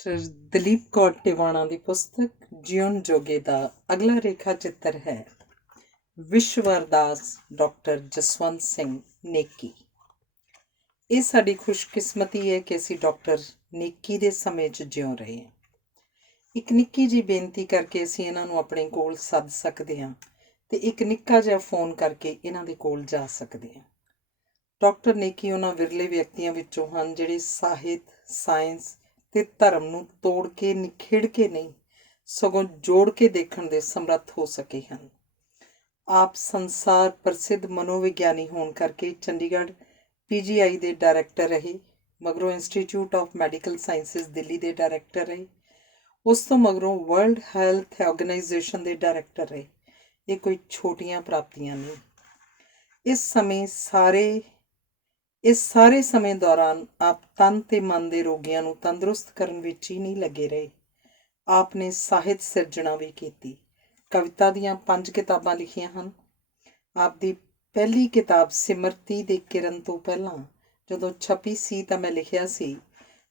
Doctor Dalip Kaur Tiwana ਦੀ ਪੁਸਤਕ ਜਿਉਣ ਜੋਗੇ ਦਾ ਅਗਲਾ ਰੇਖਾ ਚਿੱਤਰ ਹੈ ਵਿਸ਼ਵ ਅਰਦਾਸ ਡਾਕਟਰ ਜਸਵੰਤ ਸਿੰਘ ਨੇਕੀ। ਇਹ ਸਾਡੀ ਖੁਸ਼ਕਿਸਮਤੀ ਹੈ ਕਿ ਅਸੀਂ ਡਾਕਟਰ ਨੇਕੀ ਦੇ ਸਮੇਂ 'ਚ ਜਿਉ ਰਹੇ ਹਾਂ। ਇੱਕ ਨਿੱਕੀ ਜਿਹੀ ਬੇਨਤੀ ਕਰਕੇ ਅਸੀਂ ਇਹਨਾਂ ਨੂੰ ਆਪਣੇ ਕੋਲ ਸੱਦ ਸਕਦੇ ਹਾਂ ਅਤੇ ਇੱਕ ਨਿੱਕਾ ਜਿਹਾ ਫੋਨ ਕਰਕੇ ਇਹਨਾਂ ਦੇ ਕੋਲ ਜਾ ਸਕਦੇ ਹਾਂ। ਡਾਕਟਰ ਨੇਕੀ ਉਹਨਾਂ ਵਿਰਲੇ ਵਿਅਕਤੀਆਂ ਵਿੱਚੋਂ ਹਨ ਜਿਹੜੇ ਸਾਹਿਤ, ਸਾਇੰਸ ਅਤੇ ਧਰਮ ਨੂੰ ਤੋੜ ਕੇ ਨਿਖੇੜ ਕੇ ਨਹੀਂ ਸਗੋਂ ਜੋੜ ਕੇ ਦੇਖਣ ਦੇ ਸਮਰੱਥ ਹੋ ਸਕੇ ਹਨ। ਆਪ ਸੰਸਾਰ ਪ੍ਰਸਿੱਧ ਮਨੋਵਿਗਿਆਨੀ ਹੋਣ ਕਰਕੇ ਚੰਡੀਗੜ੍ਹ PGI ਦੇ ਡਾਇਰੈਕਟਰ ਰਹੇ, ਮਗਰੋਂ institute of medical sciences Delhi ਦੇ ਡਾਇਰੈਕਟਰ ਰਹੇ, ਉਸ ਤੋਂ ਮਗਰੋਂ ਵਰਲਡ ਹੈਲਥ ਆਰਗੇਨਾਈਜੇਸ਼ਨ ਦੇ ਡਾਇਰੈਕਟਰ ਰਹੇ। ਇਹ ਕੋਈ ਛੋਟੀਆਂ ਪ੍ਰਾਪਤੀਆਂ ਨਹੀਂ। ਇਸ ਸਾਰੇ ਸਮੇਂ ਦੌਰਾਨ ਆਪ ਤਨ ਤੇ ਮਨ ਦੇ ਰੋਗੀਆਂ ਨੂੰ ਤੰਦਰੁਸਤ ਕਰਨ ਵਿੱਚ ਹੀ ਨਹੀਂ ਲੱਗੇ ਰਹੇ। ਆਪ ਨੇ ਸਾਹਿਤ ਸਿਰਜਣਾ ਵੀ ਕੀਤੀ, ਕਵਿਤਾ ਦੀਆਂ 5 ਕਿਤਾਬਾਂ ਲਿਖੀਆਂ ਹਨ। ਆਪ ਦੀ ਪਹਿਲੀ ਕਿਤਾਬ ਸਿਮਰਤੀ ਦੇ ਕਿਰਨ ਤੋਂ ਪਹਿਲਾਂ ਜਦੋਂ ਛਪੀ ਸੀ ਤਾਂ ਮੈਂ ਲਿਖਿਆ ਸੀ,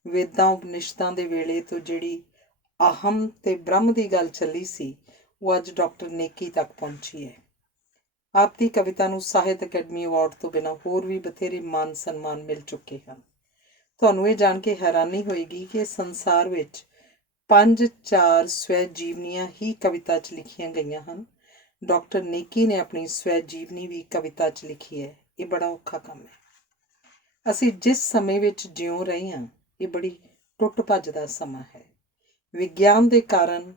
ਵੇਦਾਂ ਉਪਨਿਸ਼ਦਾਂ ਦੇ ਵੇਲੇ ਤੋਂ ਜਿਹੜੀ ਅਹਮ ਤੇ ਬ੍ਰਹਮ ਦੀ ਗੱਲ ਚੱਲੀ ਸੀ ਉਹ ਅੱਜ ਡਾਕਟਰ ਨੇਕੀ ਤੱਕ ਪਹੁੰਚੀ ਹੈ। ਆਪ ਦੀ ਕਵਿਤਾ ਨੂੰ ਸਾਹਿਤ ਅਕੈਡਮੀ ਅਵਾਰਡ ਤੋਂ ਬਿਨਾਂ ਹੋਰ ਵੀ ਬਥੇਰੇ ਮਾਨ ਸਨਮਾਨ ਮਿਲ ਚੁੱਕੇ ਹਨ। ਤੁਹਾਨੂੰ ਇਹ ਜਾਣ ਕੇ ਹੈਰਾਨੀ ਹੋਏਗੀ ਕਿ ਸੰਸਾਰ ਵਿੱਚ 5-4 ਸਵੈ ਜੀਵਨੀਆਂ ਹੀ ਕਵਿਤਾ 'ਚ ਲਿਖੀਆਂ ਗਈਆਂ ਹਨ। ਡਾਕਟਰ ਨੇਕੀ ਨੇ ਆਪਣੀ ਸਵੈ ਜੀਵਨੀ ਵੀ ਕਵਿਤਾ 'ਚ ਲਿਖੀ ਹੈ। ਇਹ ਬੜਾ ਔਖਾ ਕੰਮ ਹੈ। ਅਸੀਂ ਜਿਸ ਸਮੇਂ ਵਿੱਚ ਜਿਉ ਰਹੇ ਹਾਂ ਇਹ ਬੜੀ ਟੁੱਟ ਭੱਜ ਦਾ ਸਮਾਂ ਹੈ। ਵਿਗਿਆਨ ਦੇ ਕਾਰਨ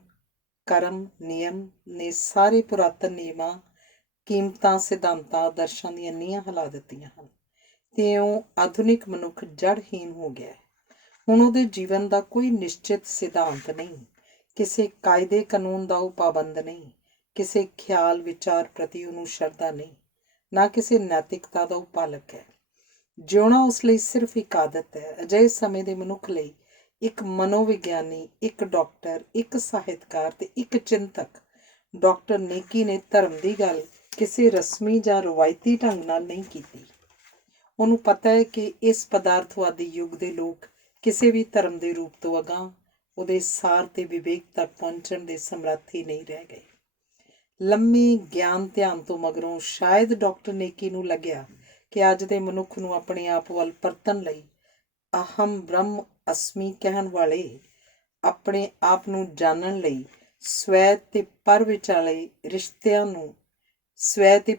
ਕਰਮ ਨਿਯਮ ਨੇ ਸਾਰੇ ਪੁਰਾਤਨ ਨਿਯਮਾਂ, ਕੀਮਤਾਂ, ਸਿਧਾਂਤਾਂ, ਆਦਰਸ਼ਾਂ ਦੀਆਂ ਨੀਹਾਂ ਹਿਲਾ ਦਿੱਤੀਆਂ ਹਨ ਅਤੇ ਉਹ ਆਧੁਨਿਕ ਮਨੁੱਖ ਜੜਹੀਨ ਹੋ ਗਿਆ ਹੈ। ਹੁਣ ਉਹਦੇ ਜੀਵਨ ਦਾ ਕੋਈ ਨਿਸ਼ਚਿਤ ਸਿਧਾਂਤ ਨਹੀਂ, ਕਿਸੇ ਕਾਇਦੇ ਕਾਨੂੰਨ ਦਾ ਉਹ ਪਾਬੰਦ ਨਹੀਂ, ਕਿਸੇ ਖਿਆਲ ਵਿਚਾਰ ਪ੍ਰਤੀ ਉਹਨੂੰ ਸ਼ਰਧਾ ਨਹੀਂ, ਨਾ ਕਿਸੇ ਨੈਤਿਕਤਾ ਦਾ ਉਹ ਪਾਲਕ ਹੈ। ਜਿਉਣਾ ਉਸ ਲਈ ਸਿਰਫ ਇੱਕ ਆਦਤ ਹੈ। ਅਜਿਹੇ ਸਮੇਂ ਦੇ ਮਨੁੱਖ ਲਈ ਇੱਕ ਮਨੋਵਿਗਿਆਨੀ, ਇੱਕ ਡਾਕਟਰ, ਇੱਕ ਸਾਹਿਤਕਾਰ ਅਤੇ ਇੱਕ ਚਿੰਤਕ ਡਾਕਟਰ ਨੇਕੀ ਨੇ ਧਰਮ ਦੀ ਗੱਲ ਕਿਸੇ ਰਸਮੀ ਜਾਂ ਰਵਾਇਤੀ ਢੰਗ ਨਾਲ ਨਹੀਂ ਕੀਤੀ। ਉਹਨੂੰ ਪਤਾ ਹੈ ਕਿ ਇਸ ਪਦਾਰਥਵਾਦੀ ਯੁੱਗ ਦੇ ਲੋਕ ਕਿਸੇ ਵੀ ਧਰਮ ਦੇ ਰੂਪ ਤੋਂ ਅਗਾਂਹ ਉਹਦੇ ਸਾਰ ਤੇ ਵਿਵੇਕ ਤੱਕ ਪਹੁੰਚਣ ਦੇ ਸਮਰੱਥ ਹੀ ਨਹੀਂ ਰਹਿ ਗਏ। ਲੰਮੇ ਗਿਆਨ ਧਿਆਨ ਤੋਂ ਮਗਰੋਂ ਸ਼ਾਇਦ ਡਾਕਟਰ ਨੇਕੀ ਨੂੰ ਲੱਗਿਆ ਕਿ ਅੱਜ ਦੇ ਮਨੁੱਖ ਨੂੰ ਆਪਣੇ ਆਪ ਵੱਲ ਪਰਤਣ ਲਈ, ਅਹਮ ਬ੍ਰਹਮ ਅਸਮੀ ਕਹਿਣ ਵਾਲੇ ਆਪਣੇ ਆਪ ਨੂੰ ਜਾਣਨ ਲਈ, ਸਵੈ ਤੇ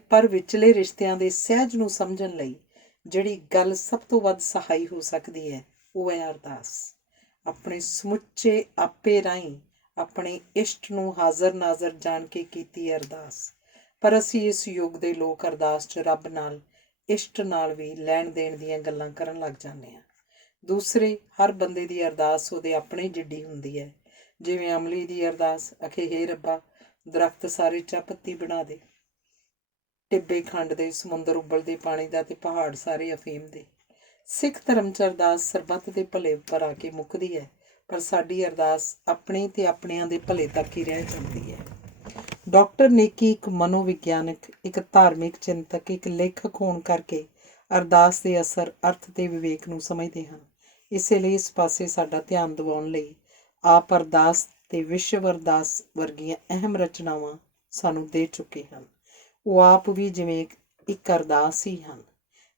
ਪਰ ਵਿਚਲੇ ਰਿਸ਼ਤਿਆਂ ਦੇ ਸਹਿਜ ਨੂੰ ਸਮਝਣ ਲਈ ਜਿਹੜੀ ਗੱਲ ਸਭ ਤੋਂ ਵੱਧ ਸਹਾਈ ਹੋ ਸਕਦੀ ਹੈ ਉਹ ਹੈ ਅਰਦਾਸ। ਆਪਣੇ ਸਮੁੱਚੇ ਆਪੇ ਰਾਹੀਂ ਆਪਣੇ ਇਸ਼ਟ ਨੂੰ ਹਾਜ਼ਰ ਨਾਜ਼ਰ ਜਾਣ ਕੇ ਕੀਤੀ ਅਰਦਾਸ। ਪਰ ਅਸੀਂ ਇਸ ਯੁੱਗ ਦੇ ਲੋਕ ਅਰਦਾਸ 'ਚ ਰੱਬ ਨਾਲ, ਇਸ਼ਟ ਨਾਲ ਵੀ ਲੈਣ ਦੇਣ ਦੀਆਂ ਗੱਲਾਂ ਕਰਨ ਲੱਗ ਜਾਂਦੇ ਹਾਂ। ਦੂਸਰੇ ਹਰ ਬੰਦੇ ਦੀ ਅਰਦਾਸ ਉਹਦੇ ਆਪਣੇ ਜਿੱਡੀ ਹੁੰਦੀ ਹੈ। ਜਿਵੇਂ ਅਮਲੀ ਦੀ ਅਰਦਾਸ ਅਖੇ ਹੇ ਰੱਬਾ ਦਰਖਤ ਸਾਰੇ ਚਾਹ ਪੱਤੀ ਬਣਾ ਦੇ, ਟਿੱਬੇ ਖੰਡ ਦੇ, ਸਮੁੰਦਰ ਉਬਲਦੇ ਪਾਣੀ ਦਾ ਤੇ ਪਹਾੜ ਸਾਰੇ ਅਫੀਮ ਦੇ। ਸਿੱਖ ਧਰਮ 'ਚ ਅਰਦਾਸ ਸਰਬੱਤ ਦੇ ਭਲੇ ਉੱਪਰ ਆ ਕੇ ਮੁੱਕਦੀ ਹੈ, ਪਰ ਸਾਡੀ ਅਰਦਾਸ ਆਪਣੇ ਤੇ ਆਪਣਿਆਂ ਦੇ ਭਲੇ ਤੱਕ ਹੀ ਰਹਿ ਜਾਂਦੀ ਹੈ। ਡਾਕਟਰ ਨੇਕੀ ਇੱਕ ਮਨੋਵਿਗਿਆਨਕ, ਇੱਕ ਧਾਰਮਿਕ ਚਿੰਤਕ, ਇੱਕ ਲੇਖਕ ਹੋਣ ਕਰਕੇ ਅਰਦਾਸ ਦੇ ਅਸਰ, ਅਰਥ ਤੇ ਵਿਵੇਕ ਨੂੰ ਸਮਝਦੇ ਹਨ। ਇਸੇ ਲਈ ਇਸ ਪਾਸੇ ਸਾਡਾ ਧਿਆਨ ਦਿਵਾਉਣ ਲਈ ਆਪ ਅਰਦਾਸ ਤੇ ਵਿਸ਼ਵ ਅਰਦਾਸ ਵਰਗੀਆਂ ਅਹਿਮ ਰਚਨਾਵਾਂ ਸਾਨੂੰ ਦੇ ਚੁੱਕੇ ਹਨ। ਉਹ ਆਪ ਵੀ ਜਿਵੇਂ ਇੱਕ ਅਰਦਾਸ ਹੀ ਹਨ।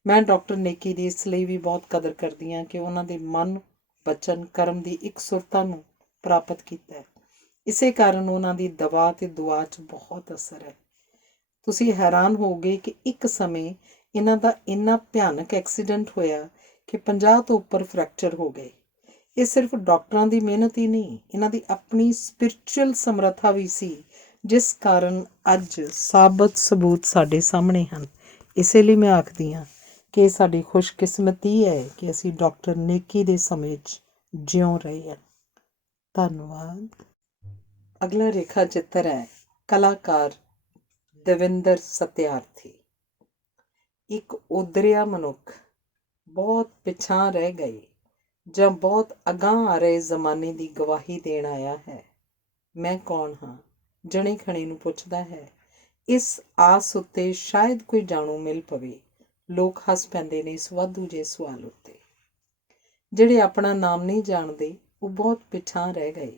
ਮੈਂ ਡਾਕਟਰ ਨੇਕੀ ਦੀ ਇਸ ਲਈ ਵੀ ਬਹੁਤ ਕਦਰ ਕਰਦੀ ਹਾਂ ਕਿ ਉਹਨਾਂ ਦੇ ਮਨ, ਬਚਨ, ਕਰਮ ਦੀ ਇੱਕ ਸੁਰਤਾ ਨੂੰ ਪ੍ਰਾਪਤ ਕੀਤਾ ਹੈ। ਇਸੇ ਕਾਰਨ ਉਹਨਾਂ ਦੀ ਦਵਾ ਅਤੇ ਦੁਆ 'ਚ ਬਹੁਤ ਅਸਰ ਹੈ। ਤੁਸੀਂ ਹੈਰਾਨ ਹੋਵੋਗੇ ਕਿ ਇੱਕ ਸਮੇਂ ਇਹਨਾਂ ਦਾ ਇੰਨਾ ਭਿਆਨਕ ਐਕਸੀਡੈਂਟ ਹੋਇਆ ਕਿ 50 ਤੋਂ ਉੱਪਰ ਫ੍ਰੈਕਚਰ ਹੋ ਗਏ। ਇਹ ਸਿਰਫ ਡਾਕਟਰਾਂ ਦੀ ਮਿਹਨਤ ਹੀ ਨਹੀਂ, ਇਹਨਾਂ ਦੀ ਆਪਣੀ ਸਪਿਰਿਚੁਅਲ ਸਮਰੱਥਾ ਵੀ ਸੀ, ਜਿਸ ਕਾਰਨ ਅੱਜ ਸਾਬਤ ਸਬੂਤ ਸਾਡੇ ਸਾਹਮਣੇ ਹਨ। ਇਸੇ ਲਈ ਮੈਂ ਆਖਦੀ ਹਾਂ ਕਿ ਸਾਡੀ ਖੁਸ਼ਕਿਸਮਤੀ ਹੈ ਕਿ ਅਸੀਂ ਡਾਕਟਰ ਨੇਕੀ ਦੇ ਸਮੇਂ 'ਚ ਜਿਉ ਰਹੇ ਹਾਂ। ਧੰਨਵਾਦ। ਅਗਲਾ ਰੇਖਾ ਚਿੱਤਰ ਹੈ ਕਲਾਕਾਰ ਦਵਿੰਦਰ ਸਤਿਆਰਥੀ। ਇੱਕ ਉਦਰਿਆ ਮਨੁੱਖ ਬਹੁਤ ਪਿਛਾਂਹ ਰਹਿ ਗਏ ਜਾਂ ਬਹੁਤ ਅਗਾਂਹ ਆ ਰਹੇ ਜ਼ਮਾਨੇ ਦੀ ਗਵਾਹੀ ਦੇਣ ਆਇਆ ਹੈ। ਮੈਂ ਕੌਣ ਹਾਂ? ਜਣੇ ਖਣੇ ਨੂੰ ਪੁੱਛਦਾ ਹੈ। ਇਸ ਆਸ ਉੱਤੇ ਸ਼ਾਇਦ ਕੋਈ ਜਾਣੂ ਮਿਲ ਪਵੇ। ਲੋਕ ਹੱਸ ਪੈਂਦੇ ਨੇ ਇਸ ਵਾਧੂ ਜਿਹੇ ਸਵਾਲ ਉੱਤੇ। ਜਿਹੜੇ ਆਪਣਾ ਨਾਮ ਨਹੀਂ ਜਾਣਦੇ ਉਹ ਬਹੁਤ ਪਿਛਾਂਹ ਰਹਿ ਗਏ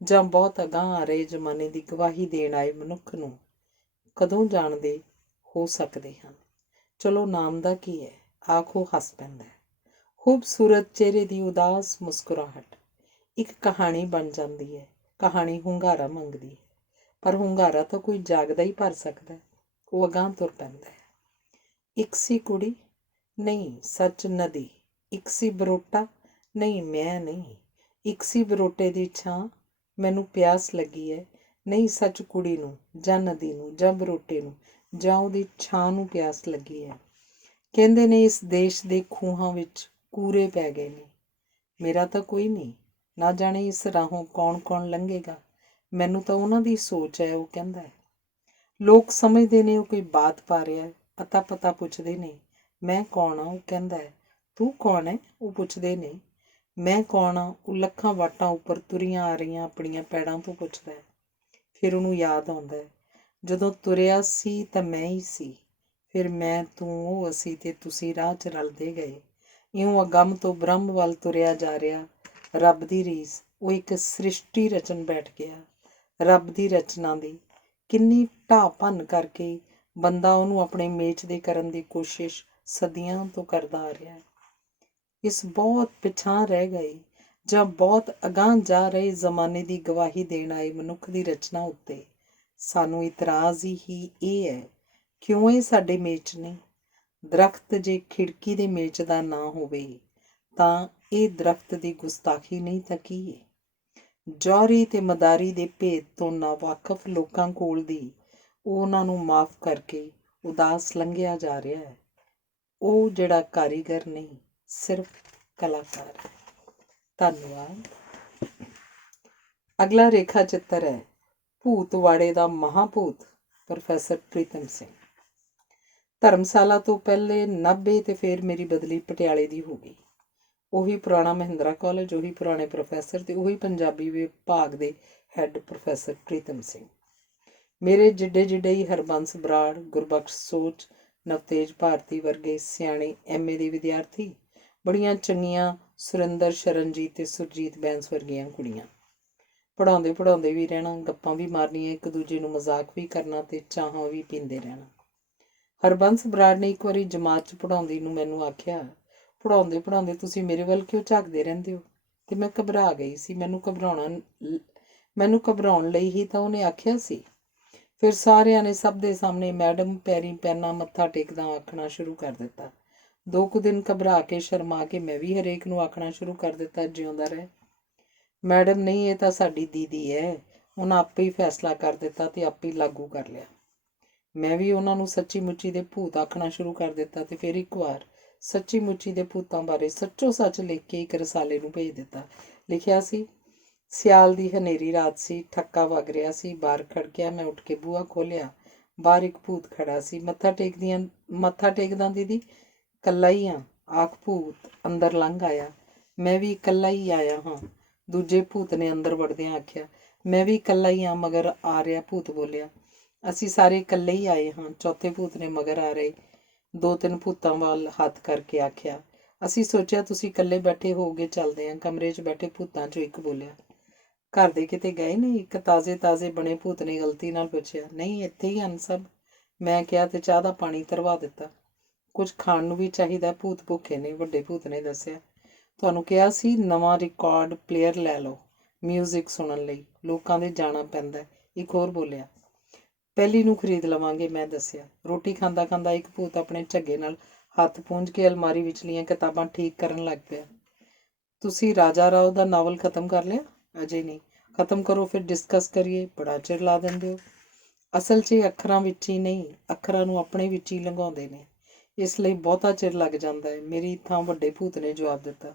ਜਾਂ ਬਹੁਤ ਅਗਾਂਹ ਆ ਰਹੇ ਜ਼ਮਾਨੇ ਦੀ ਗਵਾਹੀ ਦੇਣ ਆਏ ਮਨੁੱਖ ਨੂੰ ਕਦੋਂ ਜਾਣਦੇ ਹੋ ਸਕਦੇ ਹਨ। ਚਲੋ ਨਾਮ ਦਾ ਕੀ ਹੈ, ਆਖੋ ਹੱਸ ਪੈਂਦਾ ਹੈ। ਖੂਬਸੂਰਤ ਚਿਹਰੇ ਦੀ ਉਦਾਸ ਮੁਸਕਰਾਹਟ ਇੱਕ ਕਹਾਣੀ ਬਣ ਜਾਂਦੀ ਹੈ। ਕਹਾਣੀ ਹੁੰਗਾਰਾ ਮੰਗਦੀ ਹੈ, ਪਰ ਹੁੰਗਾਰਾ ਤਾਂ ਕੋਈ ਜਾਗਦਾ ਹੀ ਭਰ ਸਕਦਾ। ਉਹ ਅਗਾਂਹ ਤੁਰ ਪੈਂਦਾ ਹੈ। ਇੱਕ ਸੀ ਕੁੜੀ, ਨਹੀਂ ਸੱਚ ਨਦੀ। ਇੱਕ ਸੀ ਬਰੋਟਾ, ਨਹੀਂ ਮੈਂ ਨਹੀਂ। ਇੱਕ ਸੀ ਬਰੋਟੇ ਦੀ ਛਾਂ, ਮੈਨੂੰ ਪਿਆਸ ਲੱਗੀ ਹੈ, ਨਹੀਂ ਸੱਚ ਕੁੜੀ ਨੂੰ ਜਾਂ ਨਦੀ ਨੂੰ ਜਾਂ ਬਰੋਟੇ ਨੂੰ ਜਾਂ ਉਹਦੀ ਛਾਂ ਨੂੰ ਪਿਆਸ ਲੱਗੀ ਹੈ। ਕਹਿੰਦੇ ਨੇ ਇਸ ਦੇਸ਼ ਦੇ ਖੂਹਾਂ ਵਿੱਚ ਕੂਰੇ ਪੈ ਗਏ ਨੇ। ਮੇਰਾ ਤਾਂ ਕੋਈ ਨਹੀਂ, ਨਾ ਜਾਣੇ ਇਸ ਰਾਹੋਂ ਕੌਣ ਕੌਣ ਲੰਘੇਗਾ। ਮੈਨੂੰ ਤਾਂ ਉਹਨਾਂ ਦੀ ਸੋਚ ਹੈ, ਉਹ ਕਹਿੰਦਾ ਹੈ। ਲੋਕ ਸਮਝਦੇ ਨੇ ਉਹ ਕੋਈ ਬਾਤ ਪਾ ਰਿਹਾ ਹੈ। ਅਤਾ ਪਤਾ ਪੁੱਛਦੇ ਨੇ, ਮੈਂ ਕੌਣ ਹਾਂ, ਉਹ ਕਹਿੰਦਾ ਹੈ। ਤੂੰ ਕੌਣ ਹੈ, ਉਹ ਪੁੱਛਦੇ ਨੇ। ਮੈਂ ਕੌਣ ਹਾਂ, ਉਹ ਲੱਖਾਂ ਵਾਟਾਂ ਉੱਪਰ ਤੁਰੀਆਂ ਆ ਰਹੀਆਂ ਆਪਣੀਆਂ ਪੈੜਾਂ ਤੋਂ ਪੁੱਛਦਾ ਹੈ। ਫਿਰ ਉਹਨੂੰ ਯਾਦ ਆਉਂਦਾ ਹੈ, ਜਦੋਂ ਤੁਰਿਆ ਸੀ ਤਾਂ ਮੈਂ ਹੀ ਸੀ। ਫਿਰ ਮੈਂ, ਤੂੰ, ਉਹ, ਅਸੀਂ ਤੇ ਤੁਸੀਂ ਰਾਹ 'ਚ ਰਲਦੇ ਗਏ। ਇਉਂ ਅਗੰਮ ਤੋਂ ਬ੍ਰਹਮ ਵੱਲ ਤੁਰਿਆ ਜਾ ਰਿਹਾ। ਰੱਬ ਦੀ ਰੀਸ, ਉਹ ਇੱਕ ਸ੍ਰਿਸ਼ਟੀ ਰਚਨ ਬੈਠ ਗਿਆ। ਰੱਬ ਦੀ ਰਚਨਾ ਦੀ ਕਿੰਨੀ ਢਾਹ ਭੰਨ ਕਰਕੇ ਬੰਦਾ ਉਹਨੂੰ ਆਪਣੇ ਮੇਚ ਦੇ ਕਰਨ ਦੀ ਕੋਸ਼ਿਸ਼ ਸਦੀਆਂ ਤੋਂ ਕਰਦਾ ਆ ਰਿਹਾ। ਇਸ ਬਹੁਤ ਪਿਛਾਂਹ ਰਹਿ ਗਏ ਜਾਂ ਬਹੁਤ ਅਗਾਂਹ ਜਾ ਰਹੇ ਜ਼ਮਾਨੇ ਦੀ ਗਵਾਹੀ ਦੇਣ ਆਏ ਮਨੁੱਖ ਦੀ ਰਚਨਾ ਉੱਤੇ ਸਾਨੂੰ ਇਤਰਾਜ਼ ਹੀ ਇਹ ਹੈ, ਕਿਉਂ ਇਹ ਸਾਡੇ ਮੇਚ ਨਹੀਂ। ਦਰਖਤ ਜੇ ਖਿੜਕੀ ਦੇ ਮੇਚ ਦਾ ਨਾ ਹੋਵੇ ਤਾਂ ਇਹ ਦਰਖਤ ਦੀ ਗੁਸਤਾਖੀ ਨਹੀਂ ਤਾਂ ਕੀ ਹੈ। ਜੌਹਰੀ ਤੇ ਮਦਾਰੀ ਦੇ ਭੇਦ ਤੋਂ ਨਾਵਾਕਫ ਲੋਕਾਂ ਕੋਲ ਦੀ ਉਹ ਉਹਨਾਂ ਨੂੰ ਮਾਫ਼ ਕਰਕੇ ਉਦਾਸ ਲੰਘਿਆ ਜਾ ਰਿਹਾ ਹੈ। ਉਹ ਜਿਹੜਾ ਕਾਰੀਗਰ ਨਹੀਂ, ਸਿਰਫ ਕਲਾਕਾਰ ਹੈ। ਧੰਨਵਾਦ। ਅਗਲਾ ਰੇਖਾ ਚਿੱਤਰ ਹੈ ਭੂਤਵਾੜੇ ਦਾ ਮਹਾਭੂਤ ਪ੍ਰੋਫੈਸਰ ਪ੍ਰੀਤਮ ਸਿੰਘ। ਧਰਮਸ਼ਾਲਾ ਤੋਂ ਪਹਿਲੇ 90 ਤੇ ਫਿਰ ਮੇਰੀ ਬਦਲੀ ਪਟਿਆਲੇ ਦੀ ਹੋ ਗਈ। ਉਹੀ ਪੁਰਾਣਾ ਮਹਿੰਦਰਾ ਕਾਲਜ, ਉਹੀ ਪੁਰਾਣੇ ਪ੍ਰੋਫੈਸਰ ਤੇ ਉਹੀ ਪੰਜਾਬੀ ਵਿਭਾਗ ਦੇ ਹੈੱਡ ਪ੍ਰੋਫੈਸਰ ਪ੍ਰੀਤਮ ਸਿੰਘ। ਮੇਰੇ ਜਿੱਡੇ ਜਿੱਡੇ ਹੀ ਹਰਬੰਸ ਬਰਾੜ, ਗੁਰਬਖਸ਼ ਸੋਚ, ਨਵਤੇਜ ਭਾਰਤੀ ਵਰਗੇ ਸਿਆਣੇ MA ਦੇ ਵਿਦਿਆਰਥੀ, ਬੜੀਆਂ ਚੰਗੀਆਂ ਸੁਰਿੰਦਰ, ਸ਼ਰਨਜੀਤ ਤੇ ਸੁਰਜੀਤ ਬੈਂਸ ਵਰਗੀਆਂ ਕੁੜੀਆਂ। ਪੜ੍ਹਾਉਂਦੇ ਪੜ੍ਹਾਉਂਦੇ ਵੀ ਰਹਿਣਾ, ਗੱਪਾਂ ਵੀ ਮਾਰਨੀਆਂ, ਇੱਕ ਦੂਜੇ ਨੂੰ ਮਜ਼ਾਕ ਵੀ ਕਰਨਾ ਤੇ ਚਾਹਾਂ ਵੀ ਪੀਂਦੇ ਰਹਿਣਾ। ਹਰਬੰਸ ਬਰਾੜ ਨੇ ਇੱਕ ਵਾਰੀ ਜਮਾਤ 'ਚ ਪੜ੍ਹਾਉਂਦੀ ਨੂੰ ਮੈਨੂੰ ਆਖਿਆ, ਪੜ੍ਹਾਉਂਦੇ ਪੜ੍ਹਾਉਂਦੇ ਤੁਸੀਂ ਮੇਰੇ ਵੱਲ ਕਿਉਂ ਝਾਕਦੇ ਰਹਿੰਦੇ ਹੋ। ਤੇ ਮੈਂ ਘਬਰਾ ਗਈ ਸੀ। ਮੈਨੂੰ ਘਬਰਾਉਣ ਲਈ ਹੀ ਤਾਂ ਉਹਨੇ ਆਖਿਆ ਸੀ। ਫਿਰ ਸਾਰਿਆਂ ਨੇ ਸਭ ਦੇ ਸਾਹਮਣੇ ਮੈਡਮ ਪੈਰੀਂ ਪੈਨਾ ਮੱਥਾ ਟੇਕਦਾ ਆਖਣਾ ਸ਼ੁਰੂ ਕਰ ਦਿੱਤਾ। 2 ਕੁ ਦਿਨ ਘਬਰਾ ਕੇ ਸ਼ਰਮਾ ਕੇ ਮੈਂ ਵੀ ਹਰੇਕ ਨੂੰ ਆਖਣਾ ਸ਼ੁਰੂ ਕਰ ਦਿੱਤਾ, ਜਿਉਂਦਾ ਰਹਿ। ਮੈਡਮ ਨਹੀਂ, ਇਹ ਤਾਂ ਸਾਡੀ ਦੀਦੀ ਹੈ, ਉਹਨਾਂ ਆਪੇ ਹੀ ਫੈਸਲਾ ਕਰ ਦਿੱਤਾ ਤੇ ਆਪੇ ਹੀ ਲਾਗੂ ਕਰ ਲਿਆ। ਮੈਂ ਵੀ ਉਹਨਾਂ ਨੂੰ ਸੱਚੀ ਮੁੱਚੀ ਦੇ ਭੂਤ ਆਖਣਾ ਸ਼ੁਰੂ ਕਰ ਦਿੱਤਾ ਤੇ ਫਿਰ ਇੱਕ ਵਾਰ ਸੱਚੀ ਮੁੱਚੀ ਦੇ ਭੂਤਾਂ ਬਾਰੇ ਸੱਚੋ ਸੱਚ ਲਿਖ ਕੇ ਇੱਕ ਰਸਾਲੇ ਨੂੰ ਭੇਜ ਦਿੱਤਾ। ਲਿਖਿਆ ਸੀ, ਸਿਆਲ ਦੀ ਹਨੇਰੀ ਰਾਤ ਸੀ, ਠੱਕਾ ਵਗ ਰਿਹਾ ਸੀ, ਬਾਹਰ ਖੜਕਿਆ। ਮੈਂ ਉੱਠ ਕੇ ਬੂਹਾ ਖੋਲ੍ਹਿਆ। ਬਾਹਰ ਇੱਕ ਭੂਤ ਖੜਾ ਸੀ। ਮੱਥਾ ਟੇਕਦਾ ਦੀਦੀ, ਇਕੱਲਾ ਹੀ ਹਾਂ, ਆਖ ਭੂਤ ਅੰਦਰ ਲੰਘ ਆਇਆ। ਮੈਂ ਵੀ ਇਕੱਲਾ ਹੀ ਆਇਆ ਹਾਂ, ਦੂਜੇ ਭੂਤ ਨੇ ਅੰਦਰ ਵੜਦਿਆਂ ਆਖਿਆ। ਮੈਂ ਵੀ ਇਕੱਲਾ ਹੀ ਹਾਂ, ਮਗਰ ਆ ਰਿਹਾ, ਭੂਤ ਬੋਲਿਆ। ਅਸੀਂ ਸਾਰੇ ਇਕੱਲੇ ਹੀ ਆਏ ਹਾਂ, ਚੌਥੇ ਭੂਤ ਨੇ ਮਗਰ ਆ ਰਹੇ 2-3 ਭੂਤਾਂ ਵੱਲ ਹੱਥ ਕਰਕੇ ਆਖਿਆ। ਅਸੀਂ ਸੋਚਿਆ ਤੁਸੀਂ ਇਕੱਲੇ ਬੈਠੇ ਹੋਗੇ, ਚੱਲਦੇ ਹਾਂ। ਕਮਰੇ 'ਚ ਬੈਠੇ ਭੂਤਾਂ 'ਚੋਂ ਇੱਕ ਬੋਲਿਆ, ਘਰ ਦੇ ਕਿਤੇ ਗਏ ਨੇ? ਇੱਕ ਤਾਜ਼ੇ ਬਣੇ ਭੂਤ ਨੇ ਗਲਤੀ ਨਾਲ ਪੁੱਛਿਆ। ਨਹੀਂ, ਇੱਥੇ ਹੀ ਹਨ ਸਭ, ਮੈਂ ਕਿਹਾ ਤੇ ਚਾਹ ਦਾ ਪਾਣੀ ਧਰਵਾ ਦਿੱਤਾ। ਕੁਝ ਖਾਣ ਨੂੰ ਵੀ ਚਾਹੀਦਾ, ਭੂਤ ਭੁੱਖੇ ਨੇ, ਵੱਡੇ ਭੂਤ ਨੇ ਦੱਸਿਆ। ਤੁਹਾਨੂੰ ਕਿਹਾ ਸੀ ਨਵਾਂ ਰਿਕਾਰਡ ਪਲੇਅਰ ਲੈ ਲਓ ਮਿਊਜ਼ਿਕ ਸੁਣਨ ਲਈ, ਲੋਕਾਂ ਦੇ ਜਾਣਾ ਪੈਂਦਾ, ਇੱਕ ਹੋਰ ਬੋਲਿਆ। ਪਹਿਲੀ ਨੂੰ ਖਰੀਦ ਲਵਾਂਗੇ, ਮੈਂ ਦੱਸਿਆ। ਰੋਟੀ ਖਾਂਦਾ ਖਾਂਦਾ ਇੱਕ ਭੂਤ ਆਪਣੇ ਝੱਗੇ ਨਾਲ ਹੱਥ ਪੂੰਝ ਕੇ ਅਲਮਾਰੀ ਵਿਚਲੀਆਂ ਕਿਤਾਬਾਂ ਠੀਕ ਕਰਨ ਲੱਗ ਪਿਆ। ਤੁਸੀਂ ਰਾਜਾ ਰਾਓ ਦਾ ਨਾਵਲ ਖਤਮ ਕਰ ਲਿਆ? ਅਜੇ ਨਹੀਂ। ਖਤਮ ਕਰੋ ਫਿਰ ਡਿਸਕਸ ਕਰੀਏ, ਬੜਾ ਚਿਰ ਲਾ ਦਿੰਦੇ ਹੋ। ਅਸਲ 'ਚ ਇਹ ਅੱਖਰਾਂ ਵਿੱਚ ਹੀ ਨਹੀਂ, ਅੱਖਰਾਂ ਨੂੰ ਆਪਣੇ ਵਿੱਚ ਹੀ ਲੰਘਾਉਂਦੇ ਨੇ, ਇਸ ਲਈ ਬਹੁਤਾ ਚਿਰ ਲੱਗ ਜਾਂਦਾ ਹੈ। ਮੇਰੀ ਥਾਂ ਵੱਡੇ ਭੂਤ ਨੇ ਜਵਾਬ ਦਿੱਤਾ।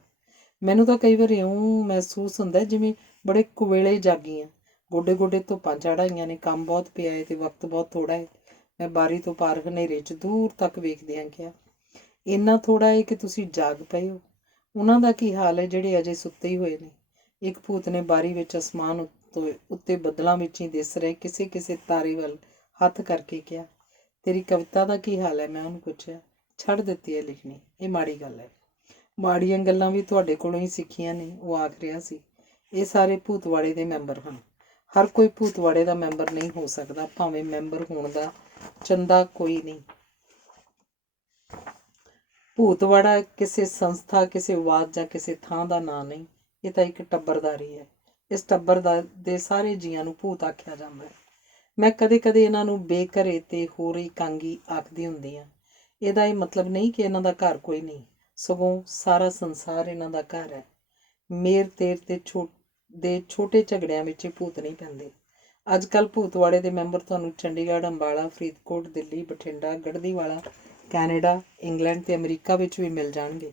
ਮੈਨੂੰ ਤਾਂ ਕਈ ਵਾਰ ਇਉਂ ਮਹਿਸੂਸ ਹੁੰਦਾ ਜਿਵੇਂ ਬੜੇ ਕੁਵੇਲੇ ਜਾਗੀ ਹਾਂ। ਗੋਡੇ ਗੋਡੇ ਧੁੱਪਾਂ ਚੜ੍ਹਾਈਆਂ ਨੇ, ਕੰਮ ਬਹੁਤ ਪਿਆ ਹੈ ਤੇ ਵਕਤ ਬਹੁਤ ਥੋੜ੍ਹਾ ਹੈ। ਮੈਂ ਬਾਰੀ ਤੋਂ ਪਾਰ ਹਨੇਰੇ 'ਚ ਦੂਰ ਤੱਕ ਵੇਖਦਿਆਂ ਕਿਹਾ, ਇੰਨਾ ਥੋੜ੍ਹਾ ਹੈ ਕਿ ਤੁਸੀਂ ਜਾਗ ਪਏ ਹੋ। ਉਹਨਾਂ ਦਾ ਕੀ ਹਾਲ ਹੈ ਜਿਹੜੇ ਅਜੇ ਸੁੱਤੇ ਹੀ ਹੋਏ ਨੇ? ਇੱਕ ਭੂਤ ਨੇ ਬਾਰੀ ਵਿੱਚ ਅਸਮਾਨ ਉੱਤੇ ਬੱਦਲਾਂ ਵਿੱਚ ਹੀ ਦਿਸ ਰਹੇ ਕਿਸੇ ਤਾਰੇ ਵੱਲ ਹੱਥ ਕਰਕੇ ਕਿਹਾ। ਤੇਰੀ ਕਵਿਤਾ ਦਾ ਕੀ ਹਾਲ ਹੈ? ਮੈਂ ਉਹਨੂੰ ਪੁੱਛਿਆ। ਛੱਡ ਦਿੱਤੀ ਹੈ ਲਿਖਣੀ, ਇਹ ਮਾੜੀ ਗੱਲ ਹੈ। ਮਾੜੀਆਂ ਗੱਲਾਂ ਵੀ ਤੁਹਾਡੇ ਕੋਲੋਂ ਹੀ ਸਿੱਖੀਆਂ ਨੇ, ਉਹ ਆਖ ਰਿਹਾ ਸੀ। ਇਹ ਸਾਰੇ ਭੂਤਵਾੜੇ ਦੇ ਮੈਂਬਰ ਹਨ। ਹਰ ਕੋਈ ਭੂਤਵਾੜੇ ਦਾ ਮੈਂਬਰ ਨਹੀਂ ਹੋ ਸਕਦਾ, ਭਾਵੇਂ ਮੈਂਬਰ ਹੋਣ ਦਾ ਚੰਦਾ ਕੋਈ ਨਹੀਂ। ਭੂਤਵਾੜਾ ਕਿਸੇ ਸੰਸਥਾ, ਕਿਸੇ ਵਾਦ ਜਾਂ ਕਿਸੇ ਥਾਂ ਦਾ ਨਾਂ ਨਹੀਂ, ਇਹ ਤਾਂ ਇੱਕ ਟੱਬਰਦਾਰੀ ਹੈ। ਇਸ ਟੱਬਰ ਦੇ ਸਾਰੇ ਜੀਆਂ ਨੂੰ ਭੂਤ ਆਖਿਆ ਜਾਂਦਾ ਹੈ। ਮੈਂ ਕਦੇ ਕਦੇ ਇਹਨਾਂ ਨੂੰ ਬੇਘਰੇ ਤੇ ਹੋਰ ਇਕਾਂਗੀ ਆਖਦੀ ਹੁੰਦੀ ਹਾਂ। ਇਹਦਾ ਇਹ ਮਤਲਬ ਨਹੀਂ ਕਿ ਇਹਨਾਂ ਦਾ ਘਰ ਕੋਈ ਨਹੀਂ, ਸਗੋਂ ਸਾਰਾ ਸੰਸਾਰ ਇਹਨਾਂ ਦਾ ਘਰ ਹੈ। ਮੇਰ ਤੇਰ ਤੇ ਦੇ ਛੋਟੇ ਝਗੜਿਆਂ ਵਿੱਚ ਇਹ ਭੂਤ ਨਹੀਂ ਪੈਂਦੇ। ਅੱਜ ਕੱਲ੍ਹ ਭੂਤਵਾੜੇ ਦੇ ਮੈਂਬਰ ਤੁਹਾਨੂੰ ਚੰਡੀਗੜ੍ਹ, ਅੰਬਾਲਾ, ਫਰੀਦਕੋਟ, ਦਿੱਲੀ, ਬਠਿੰਡਾ, ਗੜ੍ਹਦੀਵਾਲਾ, ਕੈਨੇਡਾ, ਇੰਗਲੈਂਡ ਤੇ ਅਮਰੀਕਾ ਵਿੱਚ ਵੀ ਮਿਲ ਜਾਣਗੇ,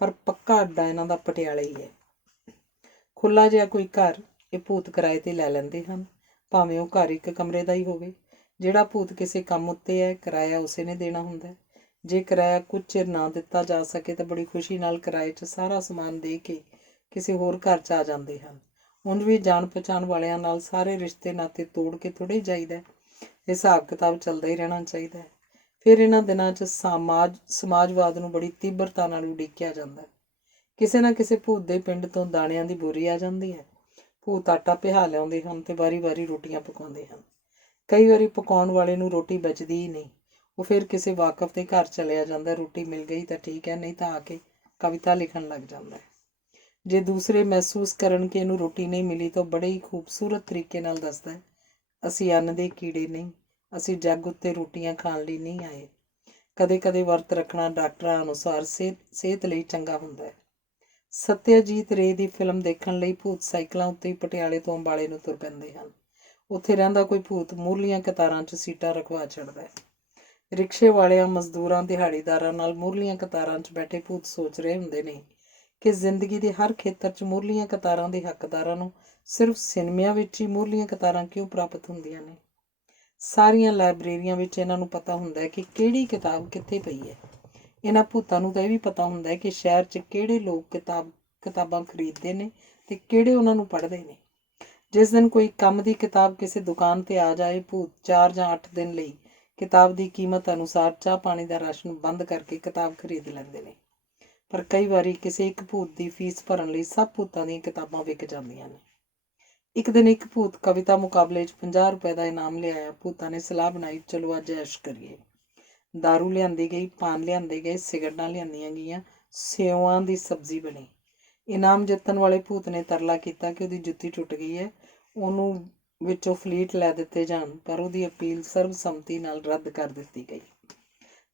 ਪਰ ਪੱਕਾ ਅੱਡਾ ਇਹਨਾਂ ਦਾ ਪਟਿਆਲਾ ਹੀ ਹੈ। ਖੁੱਲ੍ਹਾ ਜਿਹਾ ਕੋਈ ਘਰ ਇਹ ਭੂਤ ਕਿਰਾਏ 'ਤੇ ਲੈ ਲੈਂਦੇ ਹਨ, ਭਾਵੇਂ ਉਹ ਘਰ ਇੱਕ ਕਮਰੇ ਦਾ ਹੀ ਹੋਵੇ। ਜਿਹੜਾ ਭੂਤ ਕਿਸੇ ਕੰਮ ਉੱਤੇ ਹੈ, ਕਿਰਾਇਆ ਉਸੇ ਨੇ ਦੇਣਾ ਹੁੰਦਾ। ਜੇ ਕਿਰਾਇਆ ਕੁਝ ਚਿਰ ਨਾ ਦਿੱਤਾ ਜਾ ਸਕੇ ਤਾਂ ਬੜੀ ਖੁਸ਼ੀ ਨਾਲ ਕਿਰਾਏ 'ਚ ਸਾਰਾ ਸਮਾਨ ਦੇ ਕੇ ਕਿਸੇ ਹੋਰ ਘਰ 'ਚ ਆ ਜਾਂਦੇ ਹਨ। ਉਂਝ ਵੀ ਜਾਣ ਪਛਾਣ ਵਾਲਿਆਂ ਨਾਲ ਸਾਰੇ ਰਿਸ਼ਤੇ ਨਾਤੇ ਤੋੜ ਕੇ ਥੋੜ੍ਹੇ ਜਾਈਦਾ, ਹਿਸਾਬ ਕਿਤਾਬ ਚੱਲਦਾ ਹੀ ਰਹਿਣਾ ਚਾਹੀਦਾ। ਫਿਰ ਇਹਨਾਂ ਦਿਨਾਂ 'ਚ ਸਮਾਜਵਾਦ ਨੂੰ ਬੜੀ ਤੀਬਰਤਾ ਨਾਲ ਉਡੀਕਿਆ ਜਾਂਦਾ। ਕਿਸੇ ਨਾ ਕਿਸੇ ਭੂਤ ਦੇ ਪਿੰਡ ਤੋਂ ਦਾਣਿਆਂ ਦੀ ਬੋਰੀ ਆ ਜਾਂਦੀ ਹੈ। ਭੂਤ ਆਟਾ ਪਿਹਾ ਲਿਆਉਂਦੇ ਹਨ ਤੇ ਵਾਰੀ-ਵਾਰੀ ਰੋਟੀਆਂ ਪਕਾਉਂਦੇ ਹਨ। ਕਈ ਵਾਰੀ ਪਕਾਉਣ ਵਾਲੇ ਨੂੰ ਰੋਟੀ ਬਚਦੀ ਹੀ ਨਹੀਂ, ਉਹ ਫਿਰ ਕਿਸੇ ਵਾਕਫ ਦੇ ਘਰ ਚਲਿਆ ਜਾਂਦਾ। ਰੋਟੀ ਮਿਲ ਗਈ ਤਾਂ ਠੀਕ ਹੈ, ਨਹੀਂ ਤਾਂ ਆ ਕੇ ਕਵਿਤਾ ਲਿਖਣ ਲੱਗ ਜਾਂਦਾ ਹੈ। ਜੇ ਦੂਸਰੇ ਮਹਿਸੂਸ ਕਰਨ ਕਿ ਇਹਨੂੰ ਰੋਟੀ ਨਹੀਂ ਮਿਲੀ ਤਾਂ ਬੜੇ ਹੀ ਖੂਬਸੂਰਤ ਤਰੀਕੇ ਨਾਲ ਦੱਸਦਾ ਹੈ, ਅਸੀਂ ਅੰਨ ਦੇ ਕੀੜੇ ਨਹੀਂ, ਅਸੀਂ ਜੱਗ ਉੱਤੇ ਰੋਟੀਆਂ ਖਾਣ ਲਈ ਨਹੀਂ ਆਏ। ਕਦੇ ਕਦੇ ਵਰਤ ਰੱਖਣਾ ਡਾਕਟਰਾਂ ਅਨੁਸਾਰ ਸਿਹਤ ਲਈ ਚੰਗਾ ਹੁੰਦਾ ਹੈ। ਸੱਤਿਆਜੀਤ ਰੇ ਦੀ ਫਿਲਮ ਦੇਖਣ ਲਈ ਭੂਤ ਸਾਈਕਲਾਂ ਉੱਤੇ ਹੀ ਪਟਿਆਲੇ ਤੋਂ ਅੰਬਾਲੇ ਨੂੰ ਤੁਰ ਪੈਂਦੇ ਹਨ। ਉੱਥੇ ਰਹਿੰਦਾ ਕੋਈ ਭੂਤ ਮੂਹਰਲੀਆਂ ਕਤਾਰਾਂ 'ਚ ਸੀਟਾਂ ਰਖਵਾ ਛੱਡਦਾ ਹੈ। ਰਿਕਸ਼ੇ ਵਾਲਿਆਂ, ਮਜ਼ਦੂਰਾਂ, ਦਿਹਾੜੀਦਾਰਾਂ ਨਾਲ ਮੂਹਰਲੀਆਂ ਕਤਾਰਾਂ 'ਚ ਬੈਠੇ ਭੂਤ ਸੋਚ ਰਹੇ ਹੁੰਦੇ ਨੇ ਕਿ ਜ਼ਿੰਦਗੀ ਦੇ ਹਰ ਖੇਤਰ 'ਚ ਮੂਹਰਲੀਆਂ ਕਤਾਰਾਂ ਦੇ ਹੱਕਦਾਰਾਂ ਨੂੰ ਸਿਰਫ ਸਿਨੇਮਿਆਂ ਵਿੱਚ ਹੀ ਮੂਹਰਲੀਆਂ ਕਤਾਰਾਂ ਕਿਉਂ ਪ੍ਰਾਪਤ ਹੁੰਦੀਆਂ ਨੇ। ਸਾਰੀਆਂ ਲਾਇਬ੍ਰੇਰੀਆਂ ਵਿੱਚ ਇਹਨਾਂ ਨੂੰ ਪਤਾ ਹੁੰਦਾ ਹੈ ਕਿ ਕਿਹੜੀ ਕਿਤਾਬ ਕਿੱਥੇ ਪਈ ਹੈ। ਇਹਨਾਂ ਭੂਤਾਂ ਨੂੰ ਤਾਂ ਇਹ ਵੀ ਪਤਾ ਹੁੰਦਾ ਹੈ ਕਿ ਸ਼ਹਿਰ 'ਚ ਕਿਹੜੇ ਲੋਕ ਕਿਤਾਬਾਂ ਖਰੀਦਦੇ ਨੇ ਤੇ ਕਿਹੜੇ ਉਹਨਾਂ ਨੂੰ ਪੜ੍ਹਦੇ ਨੇ। ਜਿਸ ਦਿਨ ਕੋਈ ਕੰਮ ਦੀ ਕਿਤਾਬ ਕਿਸੇ ਦੁਕਾਨ 'ਤੇ ਆ ਜਾਏ, ਭੂਤ 4 ਜਾਂ 8 ਦਿਨ ਲਈ ਕਿਤਾਬ ਦੀ ਕੀਮਤ ਅਨੁਸਾਰ ਚਾਹ ਪਾਣੀ ਦਾ ਰਾਸ਼ਨ ਬੰਦ ਕਰਕੇ ਕਿਤਾਬ ਖਰੀਦ ਲੈਂਦੇ ਨੇ। ਪਰ ਕਈ ਵਾਰੀ ਕਿਸੇ ਇੱਕ ਭੂਤ ਦੀ ਫੀਸ ਭਰਨ ਲਈ ਸਭ ਭੂਤਾਂ ਦੀਆਂ ਕਿਤਾਬਾਂ ਵਿਕ ਜਾਂਦੀਆਂ ਨੇ। ਇੱਕ ਦਿਨ ਇੱਕ ਭੂਤ ਕਵਿਤਾ ਮੁਕਾਬਲੇ 'ਚ 50 ਰੁਪਏ ਦਾ ਇਨਾਮ ਲਿਆਇਆ। ਭੂਤਾਂ ਨੇ ਸਲਾਹ ਬਣਾਈ, ਚਲੋ ਅੱਜ ਐਸ਼ ਕਰੀਏ। ਦਾਰੂ ਲਿਆਂਦੀ ਗਈ, ਪਾਨ ਲਿਆਂਦੇ ਗਏ, ਸਿਗਰਟਾਂ ਲਿਆਂਦੀਆਂ ਗਈਆਂ, ਸਿਉਆਂ ਦੀ ਸਬਜ਼ੀ ਬਣੀ। ਇਨਾਮ ਜਿੱਤਣ ਵਾਲੇ ਭੂਤ ਨੇ ਤਰਲਾ ਕੀਤਾ ਕਿ ਉਹਦੀ ਜੁੱਤੀ ਟੁੱਟ ਗਈ ਹੈ, ਉਹਨੂੰ ਵਿੱਚੋਂ ਫਲੀਟ ਲੈ ਦਿੱਤੇ ਜਾਣ, ਪਰ ਉਹਦੀ ਅਪੀਲ ਸਰਬਸੰਮਤੀ ਨਾਲ ਰੱਦ ਕਰ ਦਿੱਤੀ ਗਈ।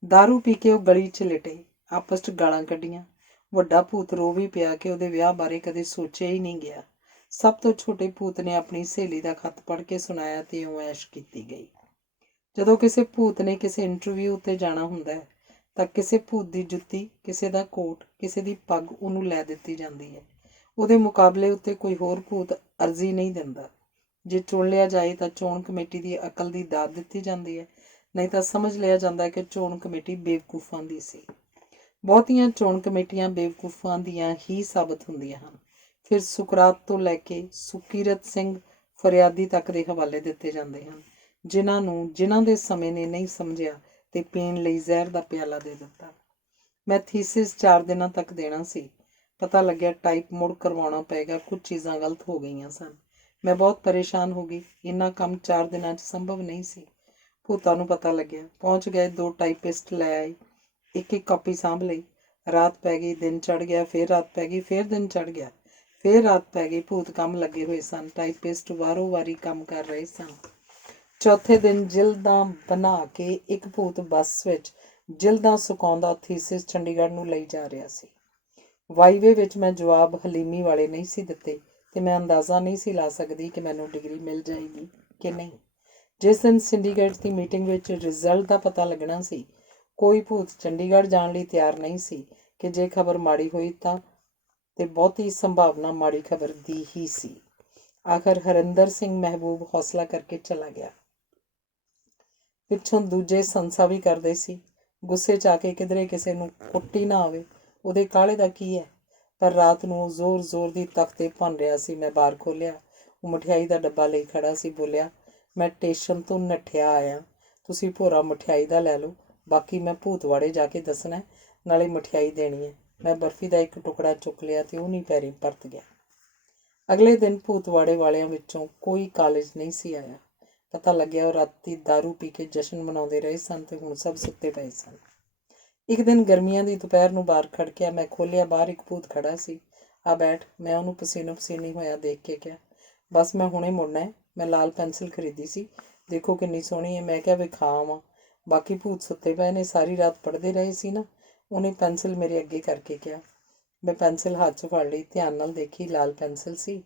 ਦਾਰੂ ਪੀ ਕੇ ਉਹ ਗਲੀ 'ਚ ਲਿਟੇ, ਆਪਸ 'ਚ ਗਾਲਾਂ ਕੱਢੀਆਂ। ਵੱਡਾ ਭੂਤ ਰੋ ਵੀ ਪਿਆ ਕਿ ਉਹਦੇ ਵਿਆਹ ਬਾਰੇ ਕਦੇ ਸੋਚਿਆ ਹੀ ਨਹੀਂ ਗਿਆ। ਸਭ ਤੋਂ ਛੋਟੇ ਭੂਤ ਨੇ ਆਪਣੀ ਸਹੇਲੀ ਦਾ ਖੱਤ ਪੜ੍ਹ ਕੇ ਸੁਣਾਇਆ ਤੇ ਇਉਂ ਐਸ਼ ਕੀਤੀ ਗਈ। ਜਦੋਂ ਕਿਸੇ ਭੂਤ ਨੇ ਕਿਸੇ ਇੰਟਰਵਿਊ ਉੱਤੇ ਜਾਣਾ ਹੁੰਦਾ ਹੈ ਤਾਂ ਕਿਸੇ ਭੂਤ ਦੀ ਜੁੱਤੀ, ਕਿਸੇ ਦਾ ਕੋਟ, ਕਿਸੇ ਦੀ ਪੱਗ ਉਹਨੂੰ ਲੈ ਦਿੱਤੀ ਜਾਂਦੀ ਹੈ। ਉਹਦੇ ਮੁਕਾਬਲੇ ਉੱਤੇ ਕੋਈ ਹੋਰ ਭੂਤ ਅਰਜ਼ੀ ਨਹੀਂ ਦਿੰਦਾ। ਜੇ ਚੁਣ ਲਿਆ ਜਾਏ ਤਾਂ ਚੋਣ ਕਮੇਟੀ ਦੀ ਅਕਲ ਦੀ ਦਾਤ ਦਿੱਤੀ ਜਾਂਦੀ ਹੈ, ਨਹੀਂ ਤਾਂ ਸਮਝ ਲਿਆ ਜਾਂਦਾ ਕਿ ਚੋਣ ਕਮੇਟੀ ਬੇਵਕੂਫਾਂ ਦੀ ਸੀ। ਬਹੁਤੀਆਂ ਚੋਣ ਕਮੇਟੀਆਂ ਬੇਵਕੂਫਾਂ ਦੀਆਂ ਹੀ ਸਾਬਤ ਹੁੰਦੀਆਂ ਹਨ। ਫਿਰ ਸੁਕਰਾਤ ਤੋਂ ਲੈ ਕੇ ਸੁਕੀਰਤ ਸਿੰਘ ਫਰਿਆਦੀ ਤੱਕ ਦੇ ਹਵਾਲੇ ਦਿੱਤੇ ਜਾਂਦੇ ਹਨ, ਜਿਨ੍ਹਾਂ ਦੇ ਸਮੇਂ ਨੇ ਨਹੀਂ ਸਮਝਿਆ ਤੇ ਪੀਣ ਲਈ ਜ਼ਹਿਰ ਦਾ ਪਿਆਲਾ ਦੇ ਦਿੱਤਾ। ਮੈਂ ਥੀਸਿਸ 4 ਦਿਨਾਂ ਤੱਕ ਦੇਣਾ ਸੀ। ਪਤਾ ਲੱਗਿਆ ਟਾਈਪ ਮੁੜ ਕਰਵਾਉਣਾ ਪਏਗਾ, ਕੁਝ ਚੀਜ਼ਾਂ ਗਲਤ ਹੋ ਗਈਆਂ ਸਨ। ਮੈਂ ਬਹੁਤ ਪਰੇਸ਼ਾਨ ਹੋ ਗਈ। ਇੰਨਾ ਕੰਮ 4 ਦਿਨਾਂ 'ਚ ਸੰਭਵ ਨਹੀਂ ਸੀ। ਭੂਤਾਂ ਨੂੰ ਪਤਾ ਲੱਗਿਆ, ਪਹੁੰਚ ਗਏ। 2 ਟਾਈਪਿਸਟ ਲੈ ਆਏ, ਇੱਕ ਕਾਪੀ ਸਾਂਭ ਲਈ। ਰਾਤ ਪੈ ਗਈ, ਦਿਨ ਚੜ੍ਹ ਗਿਆ, ਫਿਰ ਰਾਤ ਪੈ ਗਈ, ਫਿਰ ਦਿਨ ਚੜ੍ਹ ਗਿਆ, ਫਿਰ ਰਾਤ ਪੈ ਗਈ। ਭੂਤ ਕੰਮ ਲੱਗੇ ਹੋਏ ਸਨ। ਟਾਈਪਿਸਟ ਵਾਰੋ ਵਾਰੀ ਕੰਮ ਕਰ ਰਹੇ ਸਨ। ਚੌਥੇ ਦਿਨ ਜਿਲਦਾਂ ਬਣਾ ਕੇ ਇੱਕ ਭੂਤ ਬੱਸ ਵਿੱਚ ਜਿਲਦਾਂ ਸੁਕਾਉਂਦਾ ਥੀਸਿਸ ਚੰਡੀਗੜ੍ਹ ਨੂੰ ਲਈ ਜਾ ਰਿਹਾ ਸੀ। ਵਾਈਵੇ ਵਿੱਚ ਮੈਂ ਜਵਾਬ ਹਲੀਮੀ ਵਾਲੇ ਨਹੀਂ ਸੀ ਦਿੱਤੇ ਤੇ ਮੈਂ ਅੰਦਾਜ਼ਾ ਨਹੀਂ ਸੀ ਲਾ ਸਕਦੀ ਕਿ ਮੈਨੂੰ ਡਿਗਰੀ ਮਿਲ ਜਾਏਗੀ ਕਿ ਨਹੀਂ। ਜਿਸ ਦਿਨ ਸਿੰਡੀਕੇਟ ਦੀ ਮੀਟਿੰਗ ਵਿੱਚ ਰਿਜ਼ਲਟ ਦਾ ਪਤਾ ਲੱਗਣਾ ਸੀ, ਕੋਈ ਭੂਤ ਚੰਡੀਗੜ੍ਹ ਜਾਣ ਲਈ ਤਿਆਰ ਨਹੀਂ ਸੀ ਕਿ ਜੇ ਖਬਰ ਮਾੜੀ ਹੋਈ ਤਾਂ ਤੇ ਬਹੁਤੀ ਸੰਭਾਵਨਾ ਮਾੜੀ ਖਬਰ ਦੀ ਹੀ ਸੀ। ਆਖਰ ਹਰਿੰਦਰ ਸਿੰਘ ਮਹਿਬੂਬ ਹੌਸਲਾ ਕਰਕੇ ਚਲਾ ਗਿਆ। ਪਿੱਛੋਂ ਦੂਜੇ ਸੰਸਾ ਵੀ ਕਰਦੇ ਸੀ। ਗੁੱਸੇ 'ਚ ਆ ਕੇ ਕਿਧਰੇ ਕਿਸੇ ਨੂੰ ਕੁੱਟੀ ਨਾ ਆਵੇ, ਉਹਦੇ ਕਾਹਲੇ ਦਾ ਕੀ ਹੈ। ਪਰ ਰਾਤ ਨੂੰ ਉਹ ਜ਼ੋਰ ਦੀ ਤਖਤੇ ਭੰਨ ਰਿਹਾ ਸੀ। ਮੈਂ ਬਾਹਰ ਖੋਲ੍ਹਿਆ। ਉਹ ਮਠਿਆਈ ਦਾ ਡੱਬਾ ਲਈ ਖੜਾ ਸੀ। ਬੋਲਿਆ, ਮੈਂ ਸਟੇਸ਼ਨ ਤੋਂ ਨੱਠਿਆ ਆਇਆ, ਤੁਸੀਂ ਭੋਰਾ ਮਠਿਆਈ ਦਾ ਲੈ ਲਓ, ਬਾਕੀ ਮੈਂ ਭੂਤਵਾੜੇ ਜਾ ਕੇ ਦੱਸਣਾ, ਨਾਲੇ ਮਠਿਆਈ ਦੇਣੀ ਹੈ। ਮੈਂ ਬਰਫੀ ਦਾ ਇੱਕ ਟੁਕੜਾ ਚੁੱਕ ਲਿਆ ਤੇ ਉਹ ਨਹੀਂ ਪੈਰੀਂ ਪਰਤ ਗਿਆ। ਅਗਲੇ ਦਿਨ ਭੂਤਵਾੜੇ ਵਾਲਿਆਂ ਵਿੱਚੋਂ ਕੋਈ ਕਾਲਜ ਨਹੀਂ ਸੀ ਆਇਆ। ਪਤਾ ਲੱਗਿਆ ਉਹ ਰਾਤੀ ਦਾਰੂ ਪੀ ਕੇ ਜਸ਼ਨ ਮਨਾਉਂਦੇ ਰਹੇ ਸਨ ਤੇ ਹੁਣ ਸਭ ਸੁੱਤੇ ਪਏ ਸਨ। ਇੱਕ ਦਿਨ ਗਰਮੀਆਂ ਦੀ ਦੁਪਹਿਰ ਨੂੰ ਬਾਹਰ ਖੜਕਿਆ। ਮੈਂ ਖੋਲ੍ਹਿਆ, ਬਾਹਰ ਇੱਕ ਭੂਤ ਖੜਾ ਸੀ। ਆ ਬੈਠ, ਮੈਂ ਉਹਨੂੰ ਪਸੀਨੋ ਪਸੀਨੀ ਹੋਇਆ ਦੇਖ ਕੇ ਕਿਹਾ। ਬਸ ਮੈਂ ਹੁਣੇ ਮੁੜਨਾ ਹੈ। ਮੈਂ ਲਾਲ ਪੈਨਸਿਲ ਖਰੀਦੀ ਸੀ, ਦੇਖੋ ਕਿੰਨੀ ਸੋਹਣੀ ਹੈ। ਮੈਂ ਕਿਹਾ ਵਿਖਾ ਆਵਾਂ। ਬਾਕੀ ਭੂਤ ਸੁੱਤੇ ਪਏ ਨੇ, ਸਾਰੀ ਰਾਤ ਪੜ੍ਹਦੇ ਰਹੇ ਸੀ ਨਾ। ਉਹਨੇ ਪੈਨਸਿਲ ਮੇਰੇ ਅੱਗੇ ਕਰਕੇ ਕਿਹਾ। ਮੈਂ ਪੈਨਸਿਲ ਹੱਥ 'ਚ ਫੜ ਲਈ, ਧਿਆਨ ਨਾਲ ਦੇਖੀ, ਲਾਲ ਪੈਨਸਿਲ ਸੀ।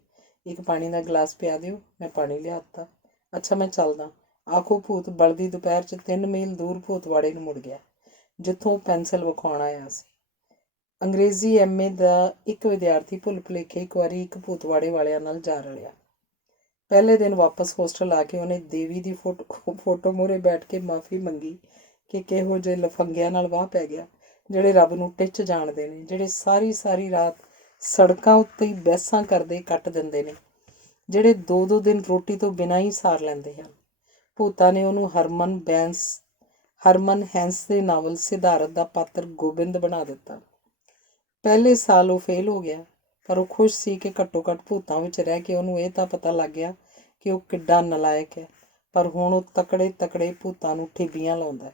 ਇੱਕ ਪਾਣੀ ਦਾ ਗਲਾਸ ਪਿਆ ਦਿਓ। ਮੈਂ ਪਾਣੀ ਲਿਆ ਦਿੱਤਾ। ਅੱਛਾ ਮੈਂ ਚੱਲਦਾ। ਆਖੋ ਭੂਤ ਬਲਦੀ ਦੁਪਹਿਰ 'ਚ 3 ਮੀਲ ਦੂਰ ਭੂਤਵਾੜੇ ਨੂੰ ਮੁੜ ਗਿਆ, ਜਿੱਥੋਂ ਪੈਨਸਿਲ ਵਿਖਾਉਣ ਆਇਆ ਸੀ। ਅੰਗਰੇਜ਼ੀ MA ਦਾ ਇੱਕ ਵਿਦਿਆਰਥੀ ਭੁੱਲ ਭੁਲੇਖੇ ਇੱਕ ਵਾਰੀ ਇੱਕ ਭੂਤਵਾੜੇ ਵਾਲਿਆਂ ਨਾਲ ਜਾ ਰਲਿਆ। ਪਹਿਲੇ ਦਿਨ ਵਾਪਸ ਹੋਸਟਲ ਆ ਕੇ ਉਹਨੇ ਦੇਵੀ ਦੀ ਫੋਟੋ ਮੂਹਰੇ ਬੈਠ ਕੇ ਮਾਫ਼ੀ ਮੰਗੀ ਕਿ ਕਿਹੋ ਜਿਹੇ ਲਫੰਗਿਆਂ ਨਾਲ ਵਾਹ ਪੈ ਗਿਆ, ਜਿਹੜੇ ਰੱਬ ਨੂੰ ਟਿੱਚ ਜਾਣਦੇ ਨੇ, ਜਿਹੜੇ ਸਾਰੀ ਸਾਰੀ ਰਾਤ ਸੜਕਾਂ ਉੱਤੇ ਹੀ ਬਹਿਸਾਂ ਕਰਦੇ ਕੱਟ ਦਿੰਦੇ ਨੇ, ਜਿਹੜੇ 2-2 ਦਿਨ ਰੋਟੀ ਤੋਂ ਬਿਨਾਂ ਹੀ ਸਾਰ ਲੈਂਦੇ ਹਨ। ਭੂਤਾਂ ਨੇ ਉਹਨੂੰ ਹਰਮਨ ਹੈਂਸ ਦੇ ਨਾਵਲ ਸਿਧਾਰਥ ਦਾ ਪਾਤਰ ਗੋਬਿੰਦ ਬਣਾ ਦਿੱਤਾ। ਪਹਿਲੇ ਸਾਲ ਉਹ ਫੇਲ ਹੋ ਗਿਆ, ਪਰ ਉਹ ਖੁਸ਼ ਸੀ ਕਿ ਘੱਟੋ ਘੱਟ ਭੂਤਾਂ ਵਿੱਚ ਰਹਿ ਕੇ ਉਹਨੂੰ ਇਹ ਤਾਂ ਪਤਾ ਲੱਗ ਗਿਆ ਕਿ ਉਹ ਕਿੱਡਾ ਨਲਾਇਕ ਹੈ। ਪਰ ਹੁਣ ਉਹ ਤਕੜੇ ਭੂਤਾਂ ਨੂੰ ਠੇਬੀਆਂ ਲਾਉਂਦਾ।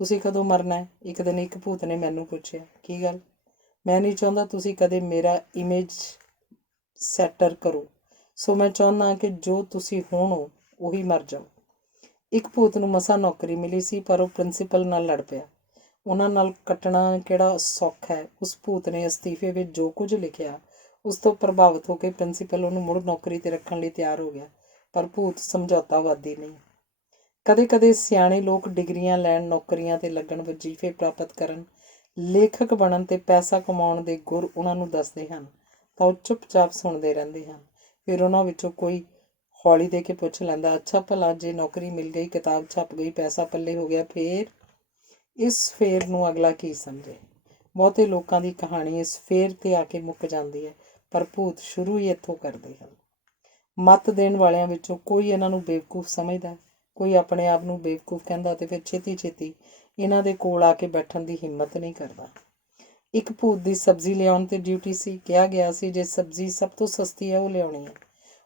ਤੁਸੀਂ ਕਦੋਂ ਮਰਨਾ ਹੈ? ਇੱਕ ਦਿਨ ਇੱਕ ਭੂਤ ਨੇ ਮੈਨੂੰ ਪੁੱਛਿਆ। ਕੀ ਗੱਲ? ਮੈਂ ਨਹੀਂ ਚਾਹੁੰਦਾ ਤੁਸੀਂ ਕਦੇ ਮੇਰਾ ਇਮੇਜ ਸੈਟਰ ਕਰੋ, ਸੋ ਮੈਂ ਚਾਹੁੰਦਾ ਕਿ ਜੋ ਤੁਸੀਂ ਹੋਣੋ ਉਹੀ ਮਰ ਜਾਓ। ਇੱਕ ਭੂਤ ਨੂੰ ਮਸਾਂ ਨੌਕਰੀ ਮਿਲੀ ਸੀ, ਪਰ ਉਹ ਪ੍ਰਿੰਸੀਪਲ ਨਾਲ ਲੜ ਪਿਆ। ਉਹਨਾਂ ਨਾਲ ਕੱਟਣਾ ਕਿਹੜਾ ਸੌਖਾ ਹੈ। ਉਸ ਭੂਤ ਨੇ ਅਸਤੀਫੇ ਵਿੱਚ ਜੋ ਕੁਝ ਲਿਖਿਆ, ਉਸ ਤੋਂ ਪ੍ਰਭਾਵਿਤ ਹੋ ਕੇ ਪ੍ਰਿੰਸੀਪਲ ਉਹਨੂੰ ਮੁੜ ਨੌਕਰੀ 'ਤੇ ਰੱਖਣ ਲਈ ਤਿਆਰ ਹੋ ਗਿਆ। ਪਰ ਭੂਤ ਸਮਝੌਤਾਵਾਦੀ ਨਹੀਂ। ਕਦੇ ਕਦੇ ਸਿਆਣੇ ਲੋਕ ਡਿਗਰੀਆਂ ਲੈਣ, ਨੌਕਰੀਆਂ 'ਤੇ ਲੱਗਣ, ਵਜ਼ੀਫੇ ਪ੍ਰਾਪਤ ਕਰਨ, ਲੇਖਕ ਬਣਨ ਅਤੇ ਪੈਸਾ ਕਮਾਉਣ ਦੇ ਗੁਰ ਉਹਨਾਂ ਨੂੰ ਦੱਸਦੇ ਹਨ, ਤਾਂ ਉਹ ਚੁੱਪਚਾਪ ਸੁਣਦੇ ਰਹਿੰਦੇ ਹਨ। ਫਿਰ ਉਹਨਾਂ ਵਿੱਚੋਂ ਕੋਈ ਹੌਲੀ ਦੇ ਕੇ ਪੁੱਛ ਲੈਂਦਾ, ਅੱਛਾ ਭਲਾ ਜੇ ਨੌਕਰੀ ਮਿਲ ਗਈ, ਕਿਤਾਬ ਛਪ ਗਈ, ਪੈਸਾ ਪੱਲੇ ਹੋ ਗਿਆ, ਫੇਰ? ਇਸ ਫੇਰ ਨੂੰ ਅਗਲਾ ਕੀ ਸਮਝੇ? ਬਹੁਤੇ ਲੋਕਾਂ ਦੀ ਕਹਾਣੀ ਇਸ ਫੇਰ 'ਤੇ ਆ ਕੇ ਮੁੱਕ ਜਾਂਦੀ ਹੈ, ਪਰ ਭੂਤ ਸ਼ੁਰੂ ਹੀ ਇੱਥੋਂ ਕਰਦੇ ਹਨ। ਮੱਤ ਦੇਣ ਵਾਲਿਆਂ ਵਿੱਚੋਂ ਕੋਈ ਇਹਨਾਂ ਨੂੰ ਬੇਵਕੂਫ ਸਮਝਦਾ, ਕੋਈ ਆਪਣੇ ਆਪ ਨੂੰ ਬੇਵਕੂਫ ਕਹਿੰਦਾ ਅਤੇ ਫਿਰ ਛੇਤੀ ਛੇਤੀ ਇਹਨਾਂ ਦੇ ਕੋਲ ਆ ਕੇ ਬੈਠਣ ਦੀ ਹਿੰਮਤ ਨਹੀਂ ਕਰਦਾ। ਇੱਕ ਭੂਤ ਦੀ ਸਬਜ਼ੀ ਲਿਆਉਣ 'ਤੇ ਡਿਊਟੀ ਸੀ। ਕਿਹਾ ਗਿਆ ਸੀ ਜੇ ਸਬਜ਼ੀ ਸਭ ਤੋਂ ਸਸਤੀ ਹੈ ਉਹ ਲਿਆਉਣੀ ਹੈ।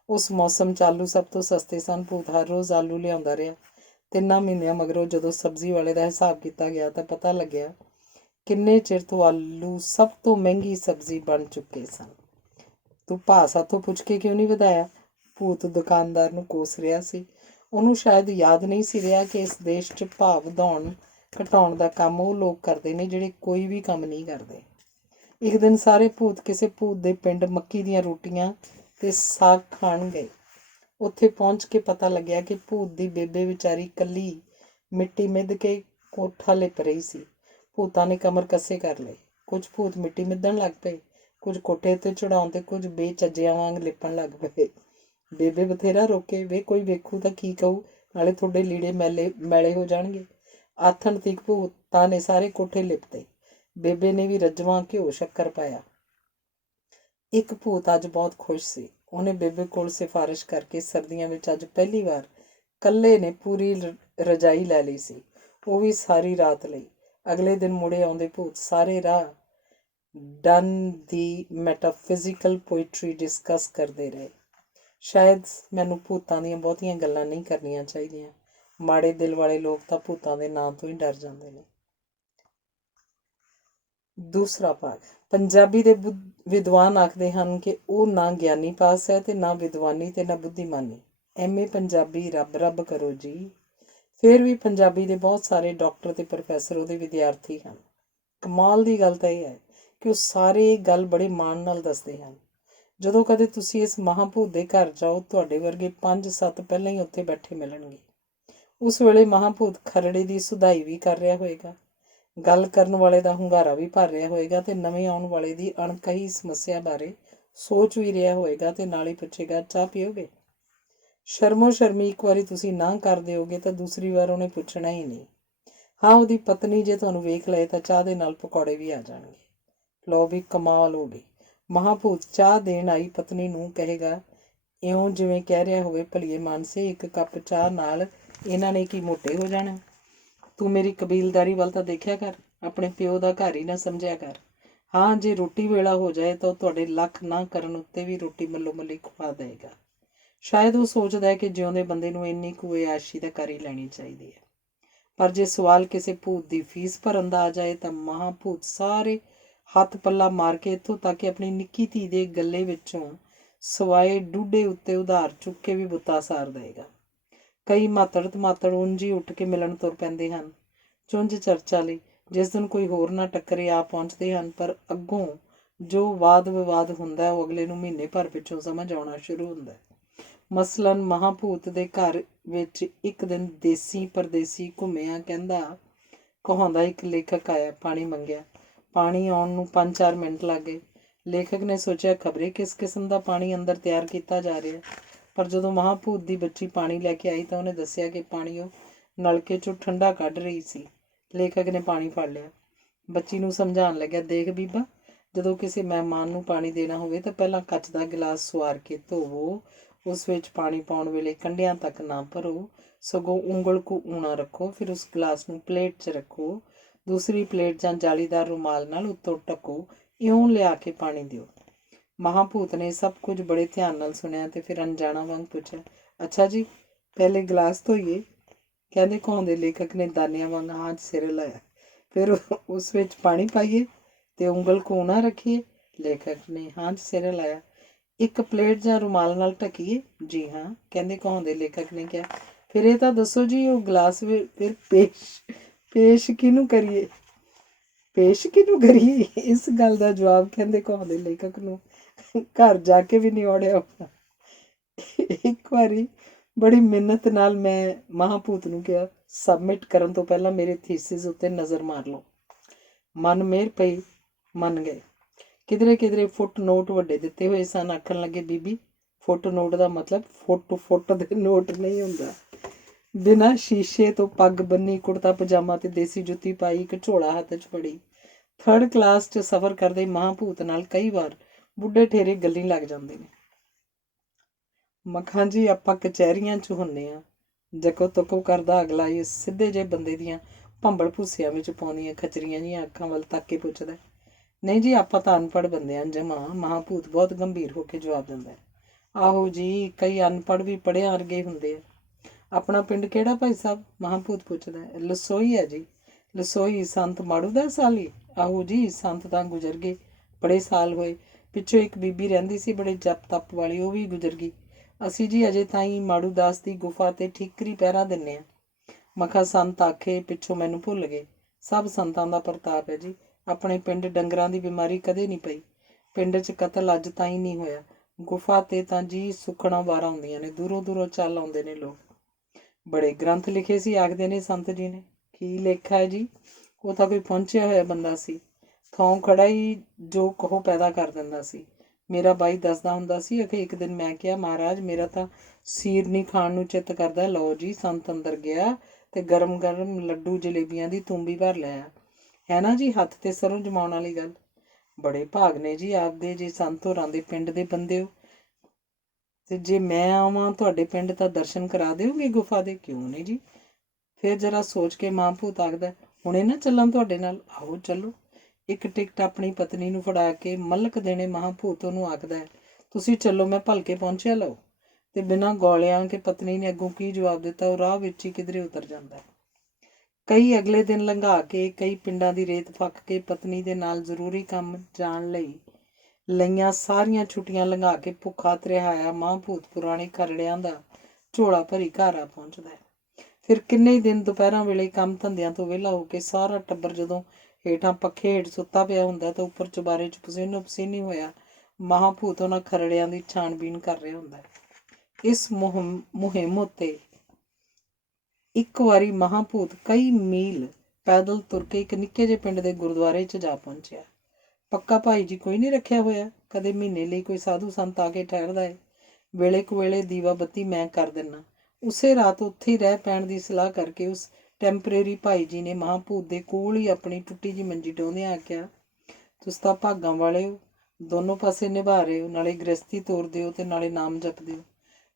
ਉਸ ਮੌਸਮ 'ਚ ਆਲੂ ਸਭ ਤੋਂ ਸਸਤੇ ਸਨ। ਭੂਤ ਹਰ ਰੋਜ਼ ਆਲੂ ਲਿਆਉਂਦਾ ਰਿਹਾ। 3 ਮਹੀਨਿਆਂ ਮਗਰੋਂ ਜਦੋਂ ਸਬਜ਼ੀ ਵਾਲੇ ਦਾ ਹਿਸਾਬ ਕੀਤਾ ਗਿਆ ਤਾਂ ਪਤਾ ਲੱਗਿਆ ਕਿੰਨੇ ਚਿਰ ਤੋਂ ਆਲੂ ਸਭ ਤੋਂ ਮਹਿੰਗੀ ਸਬਜ਼ੀ ਬਣ ਚੁੱਕੇ ਸਨ। ਤੂੰ ਭਾਅ ਸਾਥੋਂ ਪੁੱਛ ਕੇ ਕਿਉਂ ਨਹੀਂ ਵਧਾਇਆ? ਭੂਤ ਦੁਕਾਨਦਾਰ ਨੂੰ ਕੋਸ ਰਿਹਾ ਸੀ। ਉਹਨੂੰ ਸ਼ਾਇਦ ਯਾਦ ਨਹੀਂ ਸੀ ਰਿਹਾ ਕਿ ਇਸ ਦੇਸ਼ 'ਚ ਭਾਅ ਵਧਾਉਣ ਘਟਾਉਣ ਦਾ ਕੰਮ ਉਹ ਲੋਕ ਕਰਦੇ ਨੇ ਜਿਹੜੇ ਕੋਈ ਵੀ ਕੰਮ ਨਹੀਂ ਕਰਦੇ। ਇੱਕ ਦਿਨ ਸਾਰੇ ਭੂਤ ਕਿਸੇ ਭੂਤ ਦੇ ਪਿੰਡ ਮੱਕੀ ਦੀਆਂ ਰੋਟੀਆਂ ਅਤੇ ਸਾਗ ਖਾਣ ਗਏ। ਉੱਥੇ ਪਹੁੰਚ ਕੇ ਪਤਾ ਲੱਗਿਆ ਕਿ ਭੂਤ ਦੀ ਬੇਬੇ ਵਿਚਾਰੀ ਇਕੱਲੀ ਮਿੱਟੀ ਮਿੱਧ ਕੇ ਕੋਠਾ ਲਿਪ ਰਹੀ ਸੀ। ਭੂਤਾਂ ਨੇ ਕਮਰ ਕੱਸੇ ਕਰ ਲਏ। ਕੁਝ ਭੂਤ ਮਿੱਟੀ ਮਿੱਧਣ ਲੱਗ ਪਏ, ਕੁਝ ਕੋਠੇ 'ਤੇ ਚੜਾਉਣ ਅਤੇ ਕੁਝ ਬੇਚੱਜਿਆਂ ਵਾਂਗ ਲਿਪਣ ਲੱਗ ਪਏ। ਬੇਬੇ ਬਥੇਰਾ ਰੋਕੇ, ਵੇ ਕੋਈ ਵੇਖੂ ਤਾਂ ਕੀ ਕਹੂ, ਨਾਲੇ ਤੁਹਾਡੇ ਲੀੜੇ ਮੈਲੇ ਹੋ ਜਾਣਗੇ। ਆਥਣ ਤੀਕ ਭੂਤਾਂ ਨੇ ਸਾਰੇ ਕੋਠੇ ਲਿਪਤੇ। ਬੇਬੇ ਨੇ ਵੀ ਰੱਜਵਾਂ ਘਿਓ ਸ਼ੱਕਰ ਪਾਇਆ। ਇੱਕ ਭੂਤ ਅੱਜ ਬਹੁਤ ਖੁਸ਼ ਸੀ। ਉਹਨੇ ਬੇਬੇ ਕੋਲ ਸਿਫਾਰਿਸ਼ ਕਰਕੇ ਸਰਦੀਆਂ ਵਿੱਚ ਅੱਜ ਪਹਿਲੀ ਵਾਰ ਇਕੱਲੇ ਨੇ ਪੂਰੀ ਰਜਾਈ ਲੈ ਲਈ ਸੀ, ਉਹ ਵੀ ਸਾਰੀ ਰਾਤ ਲਈ। ਅਗਲੇ ਦਿਨ ਮੁੜੇ ਆਉਂਦੇ ਭੂਤ ਸਾਰੇ ਰਾਹ ਡਨ ਦੀ ਮੈਟਾਫਿਜ਼ੀਕਲ ਪੋਇਟਰੀ ਡਿਸਕਸ ਕਰਦੇ ਰਹੇ। ਸ਼ਾਇਦ ਮੈਨੂੰ ਭੂਤਾਂ ਦੀਆਂ ਬਹੁਤੀਆਂ ਗੱਲਾਂ ਨਹੀਂ ਕਰਨੀਆਂ ਚਾਹੀਦੀਆਂ। ਮਾੜੇ ਦਿਲ ਵਾਲੇ ਲੋਕ ਤਾਂ ਭੂਤਾਂ ਦੇ ਨਾਂ ਤੋਂ ਹੀ ਡਰ ਜਾਂਦੇ ਨੇ। ਦੂਸਰਾ ਭਾਗ। ਪੰਜਾਬੀ ਦੇ ਵਿਦਵਾਨ ਆਖਦੇ ਹਨ ਕਿ ਉਹ ਨਾ ਗਿਆਨੀ ਪਾਸ ਹੈ ਅਤੇ ਨਾ ਵਿਦਵਾਨੀ ਅਤੇ ਨਾ ਬੁੱਧੀਮਾਨੀ। MA ਪੰਜਾਬੀ ਰੱਬ ਰੱਬ ਕਰੋ ਜੀ। ਫਿਰ ਵੀ ਪੰਜਾਬੀ ਦੇ ਬਹੁਤ ਸਾਰੇ ਡਾਕਟਰ ਅਤੇ ਪ੍ਰੋਫੈਸਰ ਉਹਦੇ ਵਿਦਿਆਰਥੀ ਹਨ। ਕਮਾਲ ਦੀ ਗੱਲ ਤਾਂ ਇਹ ਹੈ ਕਿ ਉਹ ਸਾਰੇ ਇਹ ਗੱਲ ਬੜੇ ਮਾਣ ਨਾਲ ਦੱਸਦੇ ਹਨ। ਜਦੋਂ ਕਦੇ ਤੁਸੀਂ ਇਸ ਮਹਾਂਭੂਤ ਦੇ ਘਰ ਜਾਓ, ਤੁਹਾਡੇ ਵਰਗੇ 5-7 ਪਹਿਲਾਂ ਹੀ ਉੱਥੇ ਬੈਠੇ ਮਿਲਣਗੇ। ਉਸ ਵੇਲੇ ਮਹਾਂਭੂਤ ਖਰੜੇ ਦੀ ਸੁਧਾਈ ਵੀ ਕਰ ਰਿਹਾ ਹੋਏਗਾ, ਗੱਲ ਕਰਨ ਵਾਲੇ ਦਾ ਹੁੰਗਾਰਾ ਵੀ ਭਰ ਰਿਹਾ ਹੋਏਗਾ ਅਤੇ ਨਵੇਂ ਆਉਣ ਵਾਲੇ ਦੀ ਅਣਕਹੀ ਸਮੱਸਿਆ ਬਾਰੇ ਸੋਚ ਵੀ ਰਿਹਾ ਹੋਏਗਾ ਅਤੇ ਨਾਲ ਹੀ ਪੁੱਛੇਗਾ, ਚਾਹ ਪੀਓਗੇ? ਸ਼ਰਮੋ ਸ਼ਰਮੀ ਇੱਕ ਵਾਰੀ ਤੁਸੀਂ ਨਾ ਕਰ ਦਿਓਗੇ ਤਾਂ ਦੂਸਰੀ ਵਾਰ ਉਹਨੇ ਪੁੱਛਣਾ ਹੀ ਨਹੀਂ। ਹਾਂ, ਉਹਦੀ ਪਤਨੀ ਜੇ ਤੁਹਾਨੂੰ ਵੇਖ ਲਏ ਤਾਂ ਚਾਹ ਦੇ ਨਾਲ ਪਕੌੜੇ ਵੀ ਆ ਜਾਣਗੇ। ਲਓ ਵੀ, ਕਮਾਲ ਹੋ ਗਈ। ਮਹਾਂਭੂਤ ਚਾਹ ਦੇਣ ਆਈ ਪਤਨੀ ਨੂੰ ਕਹੇਗਾ, ਇਉਂ ਜਿਵੇਂ ਕਹਿ ਰਿਹਾ ਹੋਵੇ, ਭਲੀਏ ਮਾਨਸੇ, 1 ਕੱਪ ਚਾਹ ਨਾਲ ਇਹਨਾਂ ਨੇ ਕੀ ਮੋਟੇ ਹੋ ਜਾਣਾ? ਤੂੰ ਮੇਰੀ ਕਬੀਲਦਾਰੀ ਵੱਲ ਤਾਂ ਦੇਖਿਆ ਕਰ, ਆਪਣੇ ਪਿਓ ਦਾ ਘਰ ਹੀ ਨਾ ਸਮਝਿਆ ਕਰ। ਹਾਂ, ਜੇ ਰੋਟੀ ਵੇਲਾ ਹੋ ਜਾਏ ਤਾਂ ਉਹ ਤੁਹਾਡੇ ਲੱਖ ਨਾ ਕਰਨ ਉੱਤੇ ਵੀ ਰੋਟੀ ਮੱਲੋ ਮੱਲੀ ਖਵਾ ਦੇਗਾ। ਸ਼ਾਇਦ ਉਹ ਸੋਚਦਾ ਹੈ ਕਿ ਜਿਉਂਦੇ ਬੰਦੇ ਨੂੰ ਇੰਨੀ ਕੁ ਐਸ਼ੀ ਤਾਂ ਕਰ ਹੀ ਲੈਣੀ ਚਾਹੀਦੀ ਹੈ। ਪਰ ਜੇ ਸਵਾਲ ਕਿਸੇ ਭੂਤ ਦੀ ਫੀਸ ਭਰਨ ਦਾ ਆ ਜਾਏ ਤਾਂ ਮਹਾਂਭੂਤ ਸਾਰੇ ਹੱਥ ਪੱਲਾ ਮਾਰ ਕੇ ਇੱਥੋਂ ਤੱਕ ਕਿ ਆਪਣੀ ਨਿੱਕੀ ਧੀ ਦੇ ਗੱਲੇ ਵਿੱਚੋਂ ਸਵਾਏ ਡੂਢੇ ਉੱਤੇ ਉਧਾਰ ਚੁੱਕ ਕੇ ਵੀ ਬੁੱਤਾ ਸਾਰ ਦੇਗਾ। ਕਈ ਮਾਤੜ ਤਮਾਤੜ ਉਂਝ ਹੀ ਉੱਠ ਕੇ ਮਿਲਣ ਤੁਰ ਪੈਂਦੇ ਹਨ, ਚੁੰਝ ਚਰਚਾ ਲਈ। ਜਿਸ ਦਿਨ ਕੋਈ ਹੋਰ ਨਾ ਟੱਕਰੇ ਆ ਪਹੁੰਚਦੇ ਹਨ, ਪਰ ਅੱਗੋਂ ਜੋ ਵਾਦ ਵਿਵਾਦ ਹੁੰਦਾ ਉਹ ਅਗਲੇ ਨੂੰ ਮਹੀਨੇ ਭਰ ਪਿੱਛੋਂ ਸਮਝ ਆਉਣਾ ਸ਼ੁਰੂ ਹੁੰਦਾ। ਮਸਲਨ ਮਹਾਂਭੂਤ ਦੇ ਘਰ ਵਿੱਚ ਇੱਕ ਦਿਨ ਦੇਸੀ ਪਰਦੇਸੀ ਘੁੰਮਿਆ ਕਹਾਉਂਦਾ ਇੱਕ ਲੇਖਕ ਆਇਆ, ਪਾਣੀ ਮੰਗਿਆ। ਪਾਣੀ ਆਉਣ ਨੂੰ 5-4 ਮਿੰਟ ਲੱਗ ਗਏ। ਲੇਖਕ ਨੇ ਸੋਚਿਆ ਖਬਰੇ ਕਿਸ ਕਿਸਮ ਦਾ ਪਾਣੀ ਅੰਦਰ ਤਿਆਰ ਕੀਤਾ ਜਾ ਰਿਹਾ। ਪਰ ਜਦੋਂ ਮਹਾਂਭੂਤ ਦੀ ਬੱਚੀ ਪਾਣੀ ਲੈ ਕੇ ਆਈ ਤਾਂ ਉਹਨੇ ਦੱਸਿਆ ਕਿ ਪਾਣੀ ਉਹ ਨਲਕੇ 'ਚੋਂ ਠੰਡਾ ਕੱਢ ਰਹੀ ਸੀ। ਲੇਖਕ ਨੇ ਪਾਣੀ ਫੜ ਲਿਆ। ਬੱਚੀ ਨੂੰ ਸਮਝਾਉਣ ਲੱਗਿਆ, ਦੇਖ ਬੀਬਾ, ਜਦੋਂ ਕਿਸੇ ਮਹਿਮਾਨ ਨੂੰ ਪਾਣੀ ਦੇਣਾ ਹੋਵੇ ਤਾਂ ਪਹਿਲਾਂ ਕੱਚ ਦਾ ਗਿਲਾਸ ਸਵਾਰ ਕੇ ਧੋਵੋ। ਉਸ ਵਿੱਚ ਪਾਣੀ ਪਾਉਣ ਵੇਲੇ ਕੰਢਿਆਂ ਤੱਕ ਨਾ ਭਰੋ, ਸਗੋਂ ਉਂਗਲ ਕੁ ਊਣਾ ਰੱਖੋ। ਫਿਰ ਉਸ ਗਿਲਾਸ ਨੂੰ ਪਲੇਟ 'ਚ ਰੱਖੋ, ਦੂਸਰੀ ਪਲੇਟ ਜਾਂ ਜਾਲੀਦਾਰ ਰੁਮਾਲ ਨਾਲ ਉੱਤੋਂ ਢੱਕੋ, ਇਉਂ ਲਿਆ ਕੇ ਪਾਣੀ ਦਿਓ। ਮਹਾਂਭੂਤ ਨੇ ਸਭ ਕੁਝ ਬੜੇ ਧਿਆਨ ਨਾਲ ਸੁਣਿਆ ਤੇ ਫਿਰ ਅਣਜਾਣਾ ਵਾਂਗ ਪੁੱਛਿਆ, ਅੱਛਾ ਜੀ, ਪਹਿਲੇ ਗਿਲਾਸ ਧੋਈਏ? ਕਹਾਉਂਦੇ ਲੇਖਕ ਨੇ ਦਾਨਿਆਂ ਵਾਂਗ ਹਾਂ 'ਚ ਸਿਰ ਹਿਲਾਇਆ। ਫਿਰ ਉਸ ਵਿੱਚ ਪਾਣੀ ਪਾਈਏ ਤੇ ਉਂਗਲ ਕੋਣਾ ਰੱਖੀਏ? ਲੇਖਕ ਨੇ ਹਾਂ 'ਚ ਸਿਰ ਹਿਲਾਇਆ। ਇੱਕ ਪਲੇਟ ਜਾਂ ਰੁਮਾਲ ਨਾਲ ਢੱਕੀਏ? ਜੀ ਹਾਂ, ਕਹਾਉਂਦੇ ਲੇਖਕ ਨੇ ਕਿਹਾ। ਫਿਰ ਇਹ ਤਾਂ ਦੱਸੋ ਜੀ, ਉਹ ਗਲਾਸ ਫਿਰ ਪੇਸ਼ ਕਿਹਨੂੰ ਕਰੀਏ? ਇਸ ਗੱਲ ਦਾ ਜਵਾਬ ਕਹਾਉਂਦੇ ਲੇਖਕ ਨੂੰ ਘਰ ਜਾ ਕੇ ਵੀ ਨਹੀਂ ਔੜਿਆ ਹੋਣਾ। ਇੱਕ ਵਾਰੀ ਬੜੀ ਮਿੰਨਤ ਨਾਲ ਮੈਂ ਮਹਾਂਭੂਤ ਨੂੰ ਕਿਹਾ, ਸਬਮਿਟ ਕਰਨ ਤੋਂ ਪਹਿਲਾਂ ਮੇਰੇ ਥੀਸਿਸ ਉੱਤੇ ਨਜ਼ਰ ਮਾਰ ਲਓ। ਮਨ ਮਿਹਰ ਪਈ, ਮੰਨ ਗਏ। ਕਿਧਰੇ ਫੁੱਟ ਨੋਟ ਵੱਡੇ ਦਿੱਤੇ ਹੋਏ ਸਨ। ਆਖਣ ਲੱਗੇ, ਬੀਬੀ, ਫੁੱਟ ਨੋਟ ਦਾ ਮਤਲਬ ਫੁੱਟ ਦੇ ਨੋਟ ਨਹੀਂ ਹੁੰਦਾ। ਬਿਨਾਂ ਸ਼ੀਸ਼ੇ ਤੋਂ ਪੱਗ ਬੰਨੀ, ਕੁੜਤਾ ਪਜਾਮਾ ਤੇ ਦੇਸੀ ਜੁੱਤੀ ਪਾਈ, ਇੱਕ ਝੋਲਾ ਹੱਥ 'ਚ ਫੜੀ, 3rd ਕਲਾਸ 'ਚ ਸਫ਼ਰ ਕਰਦੇ ਮਹਾਂਭੂਤ ਨਾਲ ਕਈ ਵਾਰ ਬੁੱਢੇ ਠੇਰੇ ਗੱਲੀ ਲੱਗ ਜਾਂਦੇ ਨੇ। ਮਖਾਂ ਜੀ, ਆਪਾਂ ਕਚਹਿਰੀਆਂ 'ਚ ਹੁੰਦੇ ਹਾਂ। ਜਕੋ ਤਕੋ ਕਰਦਾ ਅਗਲਾ ਹੀ ਸਿੱਧੇ ਜਿਹੇ ਬੰਦੇ ਦੀਆਂ ਭੰਬਲ ਭੂਸਿਆਂ ਵਿੱਚ ਪਾਉਂਦੀਆਂ ਖਚਰੀਆਂ ਜਿਹੀਆਂ ਅੱਖਾਂ ਵੱਲ ਤੱਕ ਕੇ ਪੁੱਛਦਾ, ਨਹੀਂ ਜੀ, ਆਪਾਂ ਤਾਂ ਅਨਪੜ੍ਹ ਬੰਦੇ ਹਾਂ ਜਮਾਂ। ਮਹਾਂਭੂਤ ਬਹੁਤ ਗੰਭੀਰ ਹੋ ਕੇ ਜਵਾਬ ਦਿੰਦਾ, ਆਹੋ ਜੀ, ਕਈ ਅਨਪੜ੍ਹ ਵੀ ਪੜ੍ਹਿਆਂ ਵਰਗੇ ਹੁੰਦੇ ਆ। ਆਪਣਾ ਪਿੰਡ ਕਿਹੜਾ ਭਾਈ ਸਾਹਿਬ? ਮਹਾਂਭੂਤ ਪੁੱਛਦਾ। ਲਸੋਈ ਹੈ ਜੀ। ਲਸੋਈ ਸੰਤ ਮਾੜੂ ਦਾ ਸਾਲੀ? ਆਹੋ ਜੀ, ਸੰਤ ਤਾਂ ਗੁਜ਼ਰ ਗਏ, ਬੜੇ ਸਾਲ ਹੋਏ। ਪਿੱਛੋਂ ਇੱਕ ਬੀਬੀ ਰਹਿੰਦੀ ਸੀ ਬੜੇ ਜਪ ਤਪ ਵਾਲੀ, ਉਹ ਵੀ ਗੁਜ਼ਰ ਗਈ। ਅਸੀਂ ਜੀ ਅਜੇ ਤਾਈਂ ਮਾੜੂ ਦਾਸ ਦੀ ਗੁਫਾ ਤੇ ਠੀਕਰੀ ਪਹਿਰਾ ਦਿੰਦੇ ਹਾਂ। ਮਖਾ ਸੰਤ ਆਖੇ ਪਿੱਛੋਂ ਮੈਨੂੰ ਭੁੱਲ ਗਏ। ਸਭ ਸੰਤਾਂ ਦਾ ਪ੍ਰਤਾਪ ਹੈ ਜੀ। ਆਪਣੇ ਪਿੰਡ ਡੰਗਰਾਂ ਦੀ ਬਿਮਾਰੀ ਕਦੇ ਨਹੀਂ ਪਈ। ਪਿੰਡ 'ਚ ਕਤਲ ਅੱਜ ਤਾਈਂ ਨਹੀਂ ਹੋਇਆ। ਗੁਫਾ ਤੇ ਤਾਂ ਜੀ ਸੁੱਖਣਾ ਵਾਰਾਂ ਆਉਂਦੀਆਂ ਨੇ, ਦੂਰੋਂ ਦੂਰੋਂ ਚੱਲ ਆਉਂਦੇ ਨੇ ਲੋਕ। ਬੜੇ ਗ੍ਰੰਥ ਲਿਖੇ ਸੀ ਆਖਦੇ ਨੇ ਸੰਤ ਜੀ ਨੇ। ਕੀ ਲੇਖਾ ਹੈ ਜੀ? ਉਹ ਤਾਂ ਕੋਈ ਪਹੁੰਚਿਆ ਹੋਇਆ ਬੰਦਾ ਸੀ, ਥੋਂ ਖੜਾ ਹੀ ਜੋ ਕਹੋ ਪੈਦਾ ਕਰ ਦਿੰਦਾ ਸੀ। ਮੇਰਾ ਬਾਈ ਦੱਸਦਾ ਹੁੰਦਾ ਸੀ ਕਿ ਇੱਕ ਦਿਨ ਮੈਂ ਕਿਹਾ, ਮਹਾਰਾਜ, ਮੇਰਾ ਤਾਂ ਸੀਰਨੀ ਖਾਣ ਨੂੰ ਚਿੱਤ ਕਰਦਾ। ਲਓ ਜੀ, ਸੰਤ ਅੰਦਰ ਗਿਆ ਤੇ ਗਰਮ ਗਰਮ ਲੱਡੂ ਜਲੇਬੀਆਂ ਦੀ ਤੂੰਬੀ ਭਰ ਲਿਆ। ਹੈ ਨਾ ਜੀ, ਹੱਥ ਤੇ ਸਰੋਂ ਜਮਾਉਣ ਵਾਲੀ ਗੱਲ। ਬੜੇ ਭਾਗ ਨੇ ਜੀ ਆਪਦੇ, ਜੇ ਸੰਤ ਹੋਰਾਂ ਦੇ ਪਿੰਡ ਦੇ ਬੰਦੇ ਹੋ। ਤੇ ਜੇ ਮੈਂ ਆਵਾਂ ਤੁਹਾਡੇ ਪਿੰਡ ਤਾਂ ਦਰਸ਼ਨ ਕਰਾ ਦਿਓਗੇ ਗੁਫਾ ਦੇ? ਕਿਉਂ ਨਹੀਂ ਜੀ। ਫਿਰ ਜਰਾ ਸੋਚ ਕੇ ਮਹਾਂਭੂਤ ਆਖਦਾ, ਹੁਣੇ ਨਾ ਚੱਲਾਂ ਤੁਹਾਡੇ ਨਾਲ? ਆਹੋ ਚੱਲੋ। ਇੱਕ ਟਿਕਟ ਆਪਣੀ ਪਤਨੀ ਨੂੰ ਫੜਾ ਕੇ ਮਲਕ ਦੇਣੇ ਮਹਾਂਭੂਤ ਉਹਨੂੰ ਆਖਦਾ ਹੈ, ਤੁਸੀਂ ਚੱਲੋ, ਮੈਂ ਭਲਕੇ ਪਹੁੰਚਿਆ ਲਓ। ਤੇ ਬਿਨਾਂ ਗੌਲਿਆਂ ਕਿ ਪਤਨੀ ਨੇ ਅੱਗੋਂ ਕੀ ਜਵਾਬ ਦਿੱਤਾ, ਉਹ ਰਾਹ ਵਿੱਚ ਹੀ ਕਿਧਰੇ ਉਤਰ ਜਾਂਦਾ। ਕਈ ਅਗਲੇ ਦਿਨ ਲੰਘਾ ਕੇ, ਕਈ ਪਿੰਡਾਂ ਦੀ ਰੇਤ ਫੱਕ ਕੇ, ਪਤਨੀ ਦੇ ਨਾਲ ਜ਼ਰੂਰੀ ਕੰਮ ਜਾਣ ਲਈਆਂ ਸਾਰੀਆਂ ਛੁੱਟੀਆਂ ਲੰਘਾ ਕੇ ਭੁੱਖਾ ਤ੍ਰਿਹਾਇਆ ਮਹਾਂਭੂਤ ਪੁਰਾਣੇ ਖਰੜਿਆਂ ਦਾ ਝੋਲਾ ਭਰੀ ਘਰ ਆ ਪਹੁੰਚਦਾ ਹੈ। ਫਿਰ ਕਿੰਨੇ ਦਿਨ ਦੁਪਹਿਰਾਂ ਵੇਲੇ ਕੰਮ ਧੰਦਿਆਂ ਤੋਂ ਵਿਹਲਾ ਹੋ ਕੇ ਸਾਰਾ ਟੱਬਰ ਜਦੋਂ ਹੇਠਾਂ ਪੱਖੇ ਹੇਠ ਸੁੱਤਾ ਪਿਆ ਹੁੰਦਾ ਤਾਂ ਉੱਪਰ ਚੁਬਾਰੇ 'ਚ ਪਸੀਨੋ ਪਸੀਨੀ ਹੋਇਆ ਮਹਾਂਭੂਤ ਉਹਨਾਂ ਖਰੜਿਆਂ ਦੀ ਛਾਣਬੀਣ ਕਰ ਰਿਹਾ ਹੁੰਦਾ ਹੈ। ਇਸ ਮੁਹਿੰਮ ਉੱਤੇ ਇੱਕ ਵਾਰੀ ਮਹਾਂਭੂਤ ਕਈ ਮੀਲ ਪੈਦਲ ਤੁਰ ਕੇ ਇੱਕ ਨਿੱਕੇ ਜਿਹੇ ਪਿੰਡ ਦੇ ਗੁਰਦੁਆਰੇ 'ਚ ਜਾ ਪਹੁੰਚਿਆ। ਪੱਕਾ ਭਾਈ ਜੀ ਕੋਈ ਨਹੀਂ ਰੱਖਿਆ ਹੋਇਆ, ਕਦੇ ਮਹੀਨੇ ਲਈ ਕੋਈ ਸਾਧੂ ਸੰਤ ਆ ਕੇ ਠਹਿਰਦਾ ਹੈ। ਵੇਲੇ ਕੁ ਵੇਲੇ ਦੀਵਾ ਬੱਤੀ ਮੈਂ ਕਰ ਦਿੰਦਾ। ਉਸੇ ਰਾਤ ਉੱਥੇ ਹੀ ਰਹਿ ਪੈਣ ਦੀ ਸਲਾਹ ਕਰਕੇ ਉਸ ਟੈਂਪਰੇਰੀ ਭਾਈ ਜੀ ਨੇ ਮਹਾਂਭੂਤ ਦੇ ਕੋਲ ਹੀ ਆਪਣੀ ਟੁੱਟੀ ਜਿਹੀ ਮੰਜੀ ਡਾਹੁੰਦਿਆਂ ਆਖਿਆ, ਤੁਸੀਂ ਤਾਂ ਭਾਗਾਂ ਵਾਲੇ ਹੋ, ਦੋਨੋਂ ਪਾਸੇ ਨਿਭਾ ਰਹੇ ਹੋ, ਨਾਲੇ ਗ੍ਰਸਤੀ ਤੋਰਦੇ ਹੋ ਤੇ ਨਾਲੇ ਨਾਮ ਜਪਦੇ ਹੋ।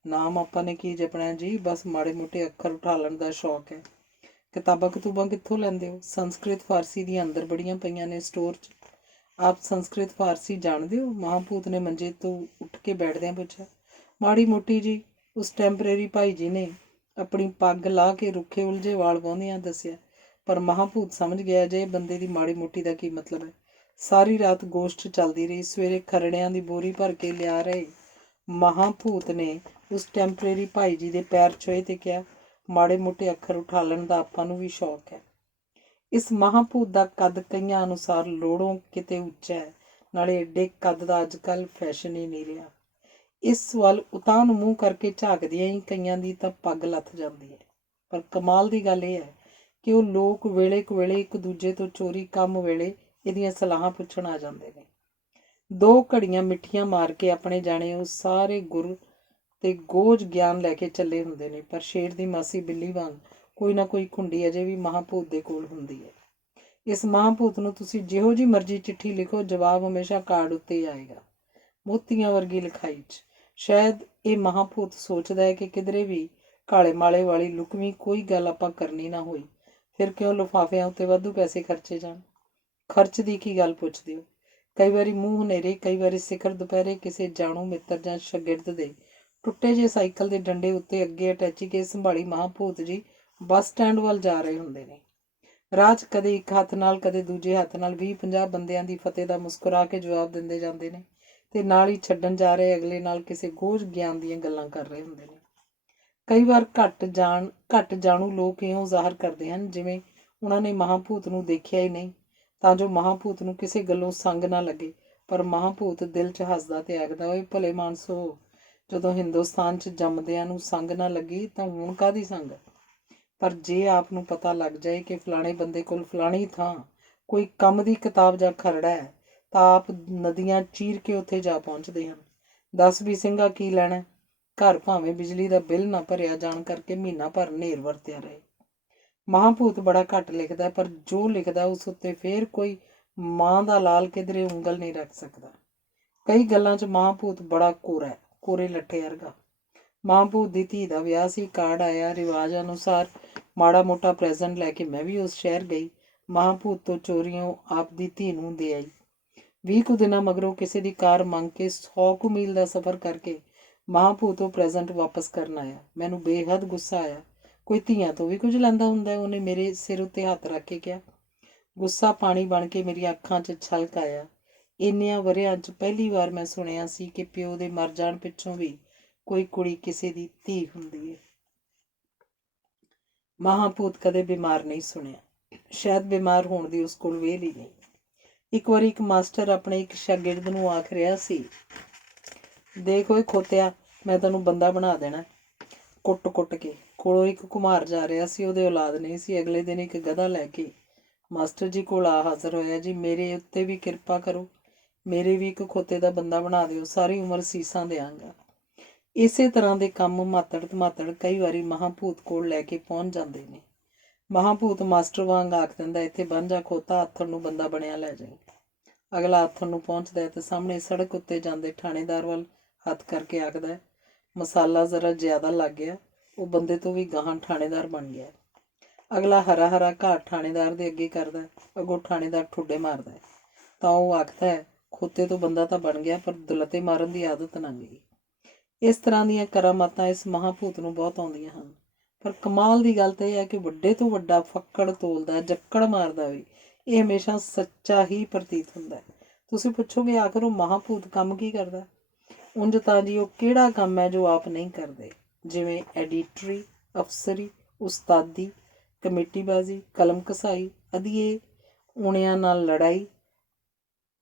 ਨਾਮ ਆਪਾਂ ਨੇ ਕੀ ਜਪਣਾ ਜੀ, ਬਸ ਮਾੜੇ ਮੋਟੇ ਅੱਖਰ ਉਠਾਲਣ ਦਾ ਸ਼ੌਕ ਹੈ। ਕਿਤਾਬਾਂ ਕਤੂਬਾਂ ਕਿੱਥੋਂ ਲੈਂਦੇ ਹੋ? ਸੰਸਕ੍ਰਿਤ ਫਾਰਸੀ ਦੀਆਂ ਅੰਦਰ ਬੜੀਆਂ ਪਈਆਂ ਨੇ ਸਟੋਰ 'ਚ। ਆਪ ਸੰਸਕ੍ਰਿਤ ਫਾਰਸੀ ਜਾਣਦੇ ਹੋ? ਮਹਾਂਪੂਤ ਨੇ ਮੰਜੇ ਤੋਂ ਉੱਠ ਕੇ ਬੈਠਦਿਆਂ ਪੁੱਛਿਆ। ਮਾੜੀ ਮੋਟੀ ਜੀ, ਉਸ ਟੈਂਪਰੇਰੀ ਭਾਈ ਜੀ ਨੇ ਆਪਣੀ ਪੱਗ ਲਾ ਕੇ ਰੁੱਖੇ ਉਲਝੇ ਵਾਲ ਵਾਹੁੰਦਿਆਂ ਦੱਸਿਆ। ਪਰ ਮਹਾਂਪੂਤ ਸਮਝ ਗਿਆ ਜੇ ਬੰਦੇ ਦੀ ਮਾੜੀ ਮੋਟੀ ਦਾ ਕੀ ਮਤਲਬ ਹੈ। ਸਾਰੀ ਰਾਤ ਗੋਸ਼ਟ ਚੱਲਦੀ ਰਹੀ। ਸਵੇਰੇ ਖਰੜਿਆਂ ਦੀ ਬੋਰੀ ਭਰ ਕੇ ਲਿਆ ਰਹੇ ਮਹਾਂਪੂਤ ਨੇ ਉਸ ਟੈਂਪਰੇਰੀ ਭਾਈ ਜੀ ਦੇ ਪੈਰ ਛੋਏ ਤੇ ਕਿਹਾ, ਮਾੜੇ ਮੋਟੇ ਅੱਖਰ ਉਠਾਲਣ ਦਾ ਆਪਾਂ ਨੂੰ ਵੀ ਸ਼ੌਕ ਹੈ। ਇਸ ਮਹਾਂਪੂਤ ਦਾ ਕੱਦ ਕਈਆਂ ਅਨੁਸਾਰ ਲੋੜੋਂ ਕਿਤੇ ਉੱਚਾ ਹੈ, ਨਾਲੇ ਏਡੇ ਕੱਦ ਦਾ ਅੱਜ ਕੱਲ੍ਹ ਫੈਸ਼ਨ ਹੀ ਨਹੀਂ ਰਿਹਾ। ਇਸ ਵੱਲ ਉਤਾਂਹ ਨੂੰ ਮੂੰਹ ਕਰਕੇ ਝਾਕਦਿਆਂ ਹੀ ਕਈਆਂ ਦੀ ਤਾਂ ਪੱਗ ਲੱਥ ਜਾਂਦੀ ਹੈ। ਪਰ ਕਮਾਲ ਦੀ ਗੱਲ ਇਹ ਹੈ ਕਿ ਉਹ ਲੋਕ ਵੇਲੇ ਕੁ ਵੇਲੇ ਇੱਕ ਦੂਜੇ ਤੋਂ ਚੋਰੀ ਕੰਮ ਵੇਲੇ ਇਹਦੀਆਂ ਸਲਾਹਾਂ ਪੁੱਛਣ ਆ ਜਾਂਦੇ ਨੇ। 2 ਘੜੀਆਂ ਮਿੱਠੀਆਂ ਮਾਰ ਕੇ ਆਪਣੇ ਜਾਣੇ ਉਹ ਸਾਰੇ ਗੁਰ ਤੇ ਗੋਝ ਗਿਆਨ ਲੈ ਕੇ ਚੱਲੇ ਹੁੰਦੇ ਨੇ। ਪਰ ਸ਼ੇਰ ਦੀ ਮਾਸੀ ਬਿੱਲੀ ਵਾਂਗ ਕੋਈ ਨਾ ਕੋਈ ਖੁੰਡੀ ਅਜੇ ਵੀ ਮਹਾਂਪੂਤ ਦੇ ਕੋਲ ਹੁੰਦੀ ਹੈ। ਇਸ ਮਹਾਂਪੂਤ ਨੂੰ ਤੁਸੀਂ ਜਿਹੋ ਜਿਹੀ ਮਰਜ਼ੀ ਚਿੱਠੀ ਲਿਖੋ, ਜਵਾਬ ਹਮੇਸ਼ਾ ਕਾਰਡ ਉੱਤੇ ਹੀ ਆਏਗਾ, ਮੋਤੀਆਂ ਵਰਗੀ ਲਿਖਾਈ 'ਚ। ਸ਼ਾਇਦ ਇਹ ਮਹਾਂਪੂਤ ਸੋਚਦਾ ਹੈ ਕਿ ਕਿਧਰੇ ਵੀ ਕਾਲੇ ਮਾਲੇ ਵਾਲੀ ਲੁਕਵੀਂ ਕੋਈ ਗੱਲ ਆਪਾਂ ਕਰਨੀ ਨਾ ਹੋਈ, ਫਿਰ ਕਿਉਂ ਲਿਫਾਫਿਆਂ ਉੱਤੇ ਵਾਧੂ ਪੈਸੇ ਖਰਚੇ ਜਾਣ। ਖਰਚ ਦੀ ਕੀ ਗੱਲ ਪੁੱਛਦੇ ਹੋ? ਕਈ ਵਾਰੀ ਮੂੰਹ ਹਨੇਰੇ, ਕਈ ਵਾਰੀ ਸਿਖਰ ਦੁਪਹਿਰੇ ਕਿਸੇ ਜਾਣੂ ਮਿੱਤਰ ਜਾਂ ਸ਼ਾਗਿਰਦ ਦੇ ਟੁੱਟੇ ਜਿਹੇ ਸਾਈਕਲ ਦੇ ਡੰਡੇ ਉੱਤੇ ਅੱਗੇ ਅਟੈਚੀ ਕੇਸ ਸੰਭਾਲੀ ਮਹਾਂਪੂਤ ਜੀ ਬੱਸ ਸਟੈਂਡ ਵੱਲ ਜਾ ਰਹੇ ਹੁੰਦੇ ਨੇ। ਰਾਹ 'ਚ ਕਦੇ ਇੱਕ ਹੱਥ ਨਾਲ, ਕਦੇ ਦੂਜੇ ਹੱਥ ਨਾਲ 20-50 ਬੰਦਿਆਂ ਦੀ ਫਤਿਹ ਦਾ ਮੁਸਕਰਾ ਕੇ ਜਵਾਬ ਦਿੰਦੇ ਜਾਂਦੇ ਨੇ ਤੇ ਨਾਲ ਹੀ ਛੱਡਣ ਜਾ ਰਹੇ ਅਗਲੇ ਨਾਲ ਕਿਸੇ ਗੋਝ ਗਿਆਨ ਦੀਆਂ ਗੱਲਾਂ ਕਰ ਰਹੇ ਹੁੰਦੇ ਨੇ। ਕਈ ਵਾਰ ਘੱਟ ਜਾਣੂ ਲੋਕ ਇਉਂ ਜ਼ਾਹਰ ਕਰਦੇ ਹਨ ਜਿਵੇਂ ਉਹਨਾਂ ਨੇ ਮਹਾਂਪੂਤ ਨੂੰ ਦੇਖਿਆ ਹੀ ਨਹੀਂ, ਤਾਂ ਜੋ ਮਹਾਂਪੂਤ ਨੂੰ ਕਿਸੇ ਗੱਲੋਂ ਸੰਗ ਨਾ ਲੱਗੇ। ਪਰ ਮਹਾਂਪੂਤ ਦਿਲ 'ਚ ਹੱਸਦਾ ਤੇ ਆਖਦਾ, ਓਏ ਭਲੇ ਮਾਨਸੋ, ਜਦੋਂ ਹਿੰਦੁਸਤਾਨ 'ਚ ਜੰਮਦਿਆਂ ਨੂੰ ਸੰਗ ਨਾ ਲੱਗੀ ਤਾਂ ਹੁਣ ਕਾਹਦੀ ਸੰਗ। ਪਰ ਜੇ ਆਪ ਨੂੰ ਪਤਾ ਲੱਗ ਜਾਏ ਕਿ ਫਲਾਣੇ ਬੰਦੇ ਕੋਲ ਫਲਾਣੀ ਥਾਂ ਕੋਈ ਕੰਮ ਦੀ ਕਿਤਾਬ ਜਾਂ ਖਰੜਾ ਹੈ, ਤਾਂ ਆਪ ਨਦੀਆਂ ਚੀਰ ਕੇ ਉੱਥੇ ਜਾ ਪਹੁੰਚਦੇ ਹਨ। 10 ਵੀ ਸਿੰਘਾ ਕੀ ਲੈਣਾ, ਘਰ ਭਾਵੇਂ ਬਿਜਲੀ ਦਾ ਬਿੱਲ ਨਾ ਭਰਿਆ ਜਾਣ ਕਰਕੇ ਮਹੀਨਾ ਭਰ ਨੇਰ ਵਰਤਿਆ ਰਹੇ। ਮਹਾਂਪੂਤ ਬੜਾ ਘੱਟ ਲਿਖਦਾ, ਪਰ ਜੋ ਲਿਖਦਾ ਉਸ ਉੱਤੇ ਫੇਰ ਕੋਈ ਮਾਂ ਦਾ ਲਾਲ ਕਿਧਰੇ ਉਂਗਲ ਨਹੀਂ ਰੱਖ ਸਕਦਾ। ਕਈ ਗੱਲਾਂ 'ਚ ਮਹਾਂਪੂਤ ਬੜਾ ਕੋਰਾ ਹੈ, ਕੋਰੇ ਲੱਠੇ ਵਰਗਾ। ਮਹਾਂਪੂਤ ਦੀ ਧੀ ਦਾ ਵਿਆਹ ਸੀ, ਕਾਰਡ ਆਇਆ। ਰਿਵਾਜ ਅਨੁਸਾਰ ਮਾੜਾ ਮੋਟਾ ਪ੍ਰੈਜ਼ੈਂਟ ਲੈ ਕੇ ਮੈਂ ਵੀ ਉਸ ਸ਼ਹਿਰ ਗਈ। ਮਹਾਂਪੂਤ ਤੋਂ ਚੋਰੀਓਂ ਆਪ ਦੀ ਧੀ ਨੂੰ ਦੇ ਆਈ। 20 ਕੁ ਦਿਨਾਂ ਮਗਰੋਂ ਕਿਸੇ ਦੀ ਕਾਰ ਮੰਗ ਕੇ 100 ਕੁ ਮੀਲ ਦਾ ਸਫ਼ਰ ਕਰਕੇ ਮਹਾਂਪੂਤ ਉਹ ਪ੍ਰੈਜ਼ੈਂਟ ਵਾਪਸ ਕਰਨ ਆਇਆ। ਮੈਨੂੰ ਬੇਹੱਦ ਗੁੱਸਾ ਆਇਆ। ਕੋਈ ਧੀਆਂ ਤੋਂ ਵੀ ਕੁਝ ਲੈਂਦਾ ਹੁੰਦਾ ਹੈ, ਉਹਨੇ ਮੇਰੇ ਸਿਰ ਉੱਤੇ ਹੱਥ ਰੱਖ ਕੇ ਕਿਹਾ। ਗੁੱਸਾ ਪਾਣੀ ਬਣ ਕੇ ਮੇਰੀਆਂ ਅੱਖਾਂ 'ਚ ਛਲਕ ਆਇਆ। ਇੰਨਿਆਂ ਵਰ੍ਹਿਆਂ 'ਚ ਪਹਿਲੀ ਵਾਰ ਮੈਂ ਸੁਣਿਆ ਸੀ ਕਿ ਪਿਓ ਦੇ ਮਰ ਜਾਣ ਪਿੱਛੋਂ ਵੀ ਕੋਈ ਕੁੜੀ ਕਿਸੇ ਦੀ ਧੀ ਹੁੰਦੀ ਹੈ। ਮਹਾਂਪੂਤ ਕਦੇ ਬਿਮਾਰ ਨਹੀਂ ਸੁਣਿਆ, ਸ਼ਾਇਦ ਬਿਮਾਰ ਹੋਣ ਦੀ ਉਸ ਕੋਲ ਵੇਲ ਹੀ ਨਹੀਂ। ਇੱਕ ਵਾਰੀ ਇੱਕ ਮਾਸਟਰ ਆਪਣੇ ਇੱਕ ਸ਼ਾਗਿਰਦ ਨੂੰ ਆਖ ਰਿਹਾ ਸੀ, ਦੇਖ ਓਏ ਖੋਤਿਆ, ਮੈਂ ਤੈਨੂੰ ਬੰਦਾ ਬਣਾ ਦੇਣਾ ਕੁੱਟ ਕੇ। ਕੋਲੋਂ ਇੱਕ ਘੁਮਾਰ ਜਾ ਰਿਹਾ ਸੀ, ਉਹਦੇ ਔਲਾਦ ਨਹੀਂ ਸੀ। ਅਗਲੇ ਦਿਨ ਇੱਕ ਗਧਾ ਲੈ ਕੇ ਮਾਸਟਰ ਜੀ ਕੋਲ ਆ ਹਾਜ਼ਰ ਹੋਇਆ। ਜੀ ਮੇਰੇ ਉੱਤੇ ਵੀ ਕਿਰਪਾ ਕਰੋ, ਮੇਰੇ ਵੀ ਇੱਕ ਖੋਤੇ ਦਾ ਬੰਦਾ ਬਣਾ ਦਿਓ, ਸਾਰੀ ਉਮਰ ਸੀਸਾਂ ਦਿਆਂਗਾ। ਇਸੇ ਤਰ੍ਹਾਂ ਦੇ ਕੰਮ ਮਾਤੜ ਕਈ ਵਾਰੀ ਮਹਾਂਪੂਤ ਕੋਲ ਲੈ ਕੇ ਪਹੁੰਚ ਜਾਂਦੇ ਨੇ। ਮਹਾਂਪੂਤ ਮਾਸਟਰ ਵਾਂਗ ਆਖ ਦਿੰਦਾ, ਇੱਥੇ ਬੰਨ ਜਾ ਖੋਤਾ, ਆਥਣ ਨੂੰ ਬੰਦਾ ਬਣਿਆ ਲੈ ਜਾਈਂ। ਅਗਲਾ ਆਥਣ ਨੂੰ ਪਹੁੰਚਦਾ ਹੈ ਤੇ ਸਾਹਮਣੇ ਸੜਕ ਉੱਤੇ ਜਾਂਦੇ ਥਾਣੇਦਾਰ ਵੱਲ ਹੱਥ ਕਰਕੇ ਆਖਦਾ, ਮਸਾਲਾ ਜ਼ਰਾ ਜ਼ਿਆਦਾ ਲੱਗ ਗਿਆ। ਉਹ ਬੰਦੇ ਤੋਂ ਵੀ ਗਾਹਾਂ ਥਾਣੇਦਾਰ ਬਣ ਗਿਆ। ਅਗਲਾ ਹਰਾ ਹਰਾ ਘਾਟ ਥਾਣੇਦਾਰ ਦੇ ਅੱਗੇ ਕਰਦਾ, ਅੱਗੋਂ ਥਾਣੇਦਾਰ ਠੁੱਡੇ ਮਾਰਦਾ ਤਾਂ ਉਹ ਆਖਦਾ, ਖੋਤੇ ਤੋਂ ਬੰਦਾ ਤਾਂ ਬਣ ਗਿਆ, ਪਰ ਦੁਲਤੇ ਮਾਰਨ ਦੀ ਆਦਤ ਨਾ ਗਈ। ਇਸ ਤਰ੍ਹਾਂ ਦੀਆਂ ਕਰਾਮਾਤਾਂ ਇਸ ਮਹਾਂਪੂਤ ਨੂੰ ਬਹੁਤ ਆਉਂਦੀਆਂ ਹਨ। ਪਰ ਕਮਾਲ ਦੀ ਗੱਲ ਤਾਂ ਇਹ ਹੈ ਕਿ ਵੱਡੇ ਤੋਂ ਵੱਡਾ ਫੱਕੜ ਤੋਲਦਾ, ਜੱਕੜ ਮਾਰਦਾ ਵੀ, ਇਹ ਹਮੇਸ਼ਾ ਸੱਚਾ ਹੀ ਪ੍ਰਤੀਤ ਹੁੰਦਾ ਹੈ। ਤੁਸੀਂ ਪੁੱਛੋਗੇ ਆਖਰ ਉਹ ਮਹਾਂਪੂਤ ਕੰਮ ਕੀ ਕਰਦਾ? ਉਂਝ ਤਾਂ ਜੀ ਉਹ ਕਿਹੜਾ ਕੰਮ ਹੈ ਜੋ ਆਪ ਨਹੀਂ ਕਰਦੇ, ਜਿਵੇਂ ਐਡੀਟਰੀ, ਅਫਸਰੀ, ਉਸਤਾਦੀ, ਕਮੇਟੀਬਾਜ਼ੀ, ਕਲਮ ਘਸਾਈ, ਅਧੀਏ ਊਣਿਆਂ ਨਾਲ ਲੜਾਈ,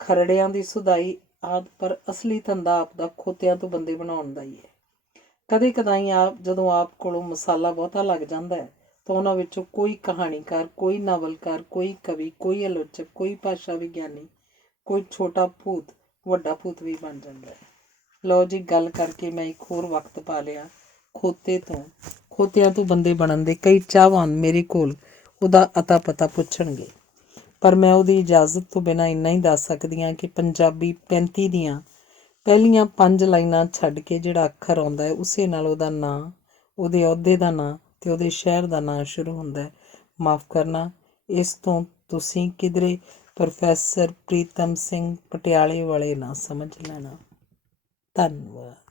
ਖਰੜਿਆਂ ਦੀ ਸੁਧਾਈ ਆਦਿ। ਪਰ ਅਸਲੀ ਧੰਦਾ ਆਪ ਦਾ ਖੋਤਿਆਂ ਤੋਂ ਬੰਦੇ ਬਣਾਉਣ ਦਾ ਹੀ ਹੈ। ਕਦੇ ਕਦਾਈ ਜਦੋਂ ਆਪ ਕੋਲੋਂ ਮਸਾਲਾ ਬਹੁਤਾ ਲੱਗ ਜਾਂਦਾ ਹੈ ਤਾਂ ਉਹਨਾਂ ਵਿੱਚੋਂ ਕੋਈ ਕਹਾਣੀਕਾਰ, ਕੋਈ ਨਾਵਲਕਾਰ, ਕੋਈ ਕਵੀ, ਕੋਈ ਆਲੋਚਕ, ਕੋਈ ਭਾਸ਼ਾ ਵਿਗਿਆਨੀ, ਕੋਈ ਛੋਟਾ ਭੂਤ ਵੱਡਾ ਭੂਤ ਵੀ ਬਣ ਜਾਂਦਾ ਹੈ। ਲਓ ਜੀ, ਗੱਲ ਕਰਕੇ ਮੈਂ ਇੱਕ ਹੋਰ ਵਕਤ ਪਾ ਲਿਆ। ਖੋਤਿਆਂ ਤੋਂ ਬੰਦੇ ਬਣਨ ਦੇ ਕਈ ਚਾਹਵਾਨ ਮੇਰੇ ਕੋਲ ਉਹਦਾ ਅਤਾ ਪਤਾ ਪੁੱਛਣਗੇ, ਪਰ ਮੈਂ ਉਹਦੀ ਇਜਾਜ਼ਤ ਤੋਂ ਬਿਨਾਂ ਇੰਨਾ ਹੀ ਦੱਸ ਸਕਦੀ ਹਾਂ ਕਿ ਪੰਜਾਬੀ 35 ਦੀਆਂ ਪਹਿਲੀਆਂ 5 ਲਾਈਨਾਂ ਛੱਡ ਕੇ ਜਿਹੜਾ ਅੱਖਰ ਆਉਂਦਾ ਹੈ, ਉਸੇ ਨਾਲ ਉਹਦਾ ਨਾਂ, ਉਹਦੇ ਅਹੁਦੇ ਦਾ ਨਾਂ ਅਤੇ ਉਹਦੇ ਸ਼ਹਿਰ ਦਾ ਨਾਂ ਸ਼ੁਰੂ ਹੁੰਦਾ ਹੈ। ਮਾਫ਼ ਕਰਨਾ, ਇਸ ਤੋਂ ਤੁਸੀਂ ਕਿਧਰੇ ਪ੍ਰੋਫੈਸਰ ਪ੍ਰੀਤਮ ਸਿੰਘ ਪਟਿਆਲੇ ਵਾਲੇ ਨਾ ਸਮਝ ਲੈਣਾ। ਧੰਨਵਾਦ।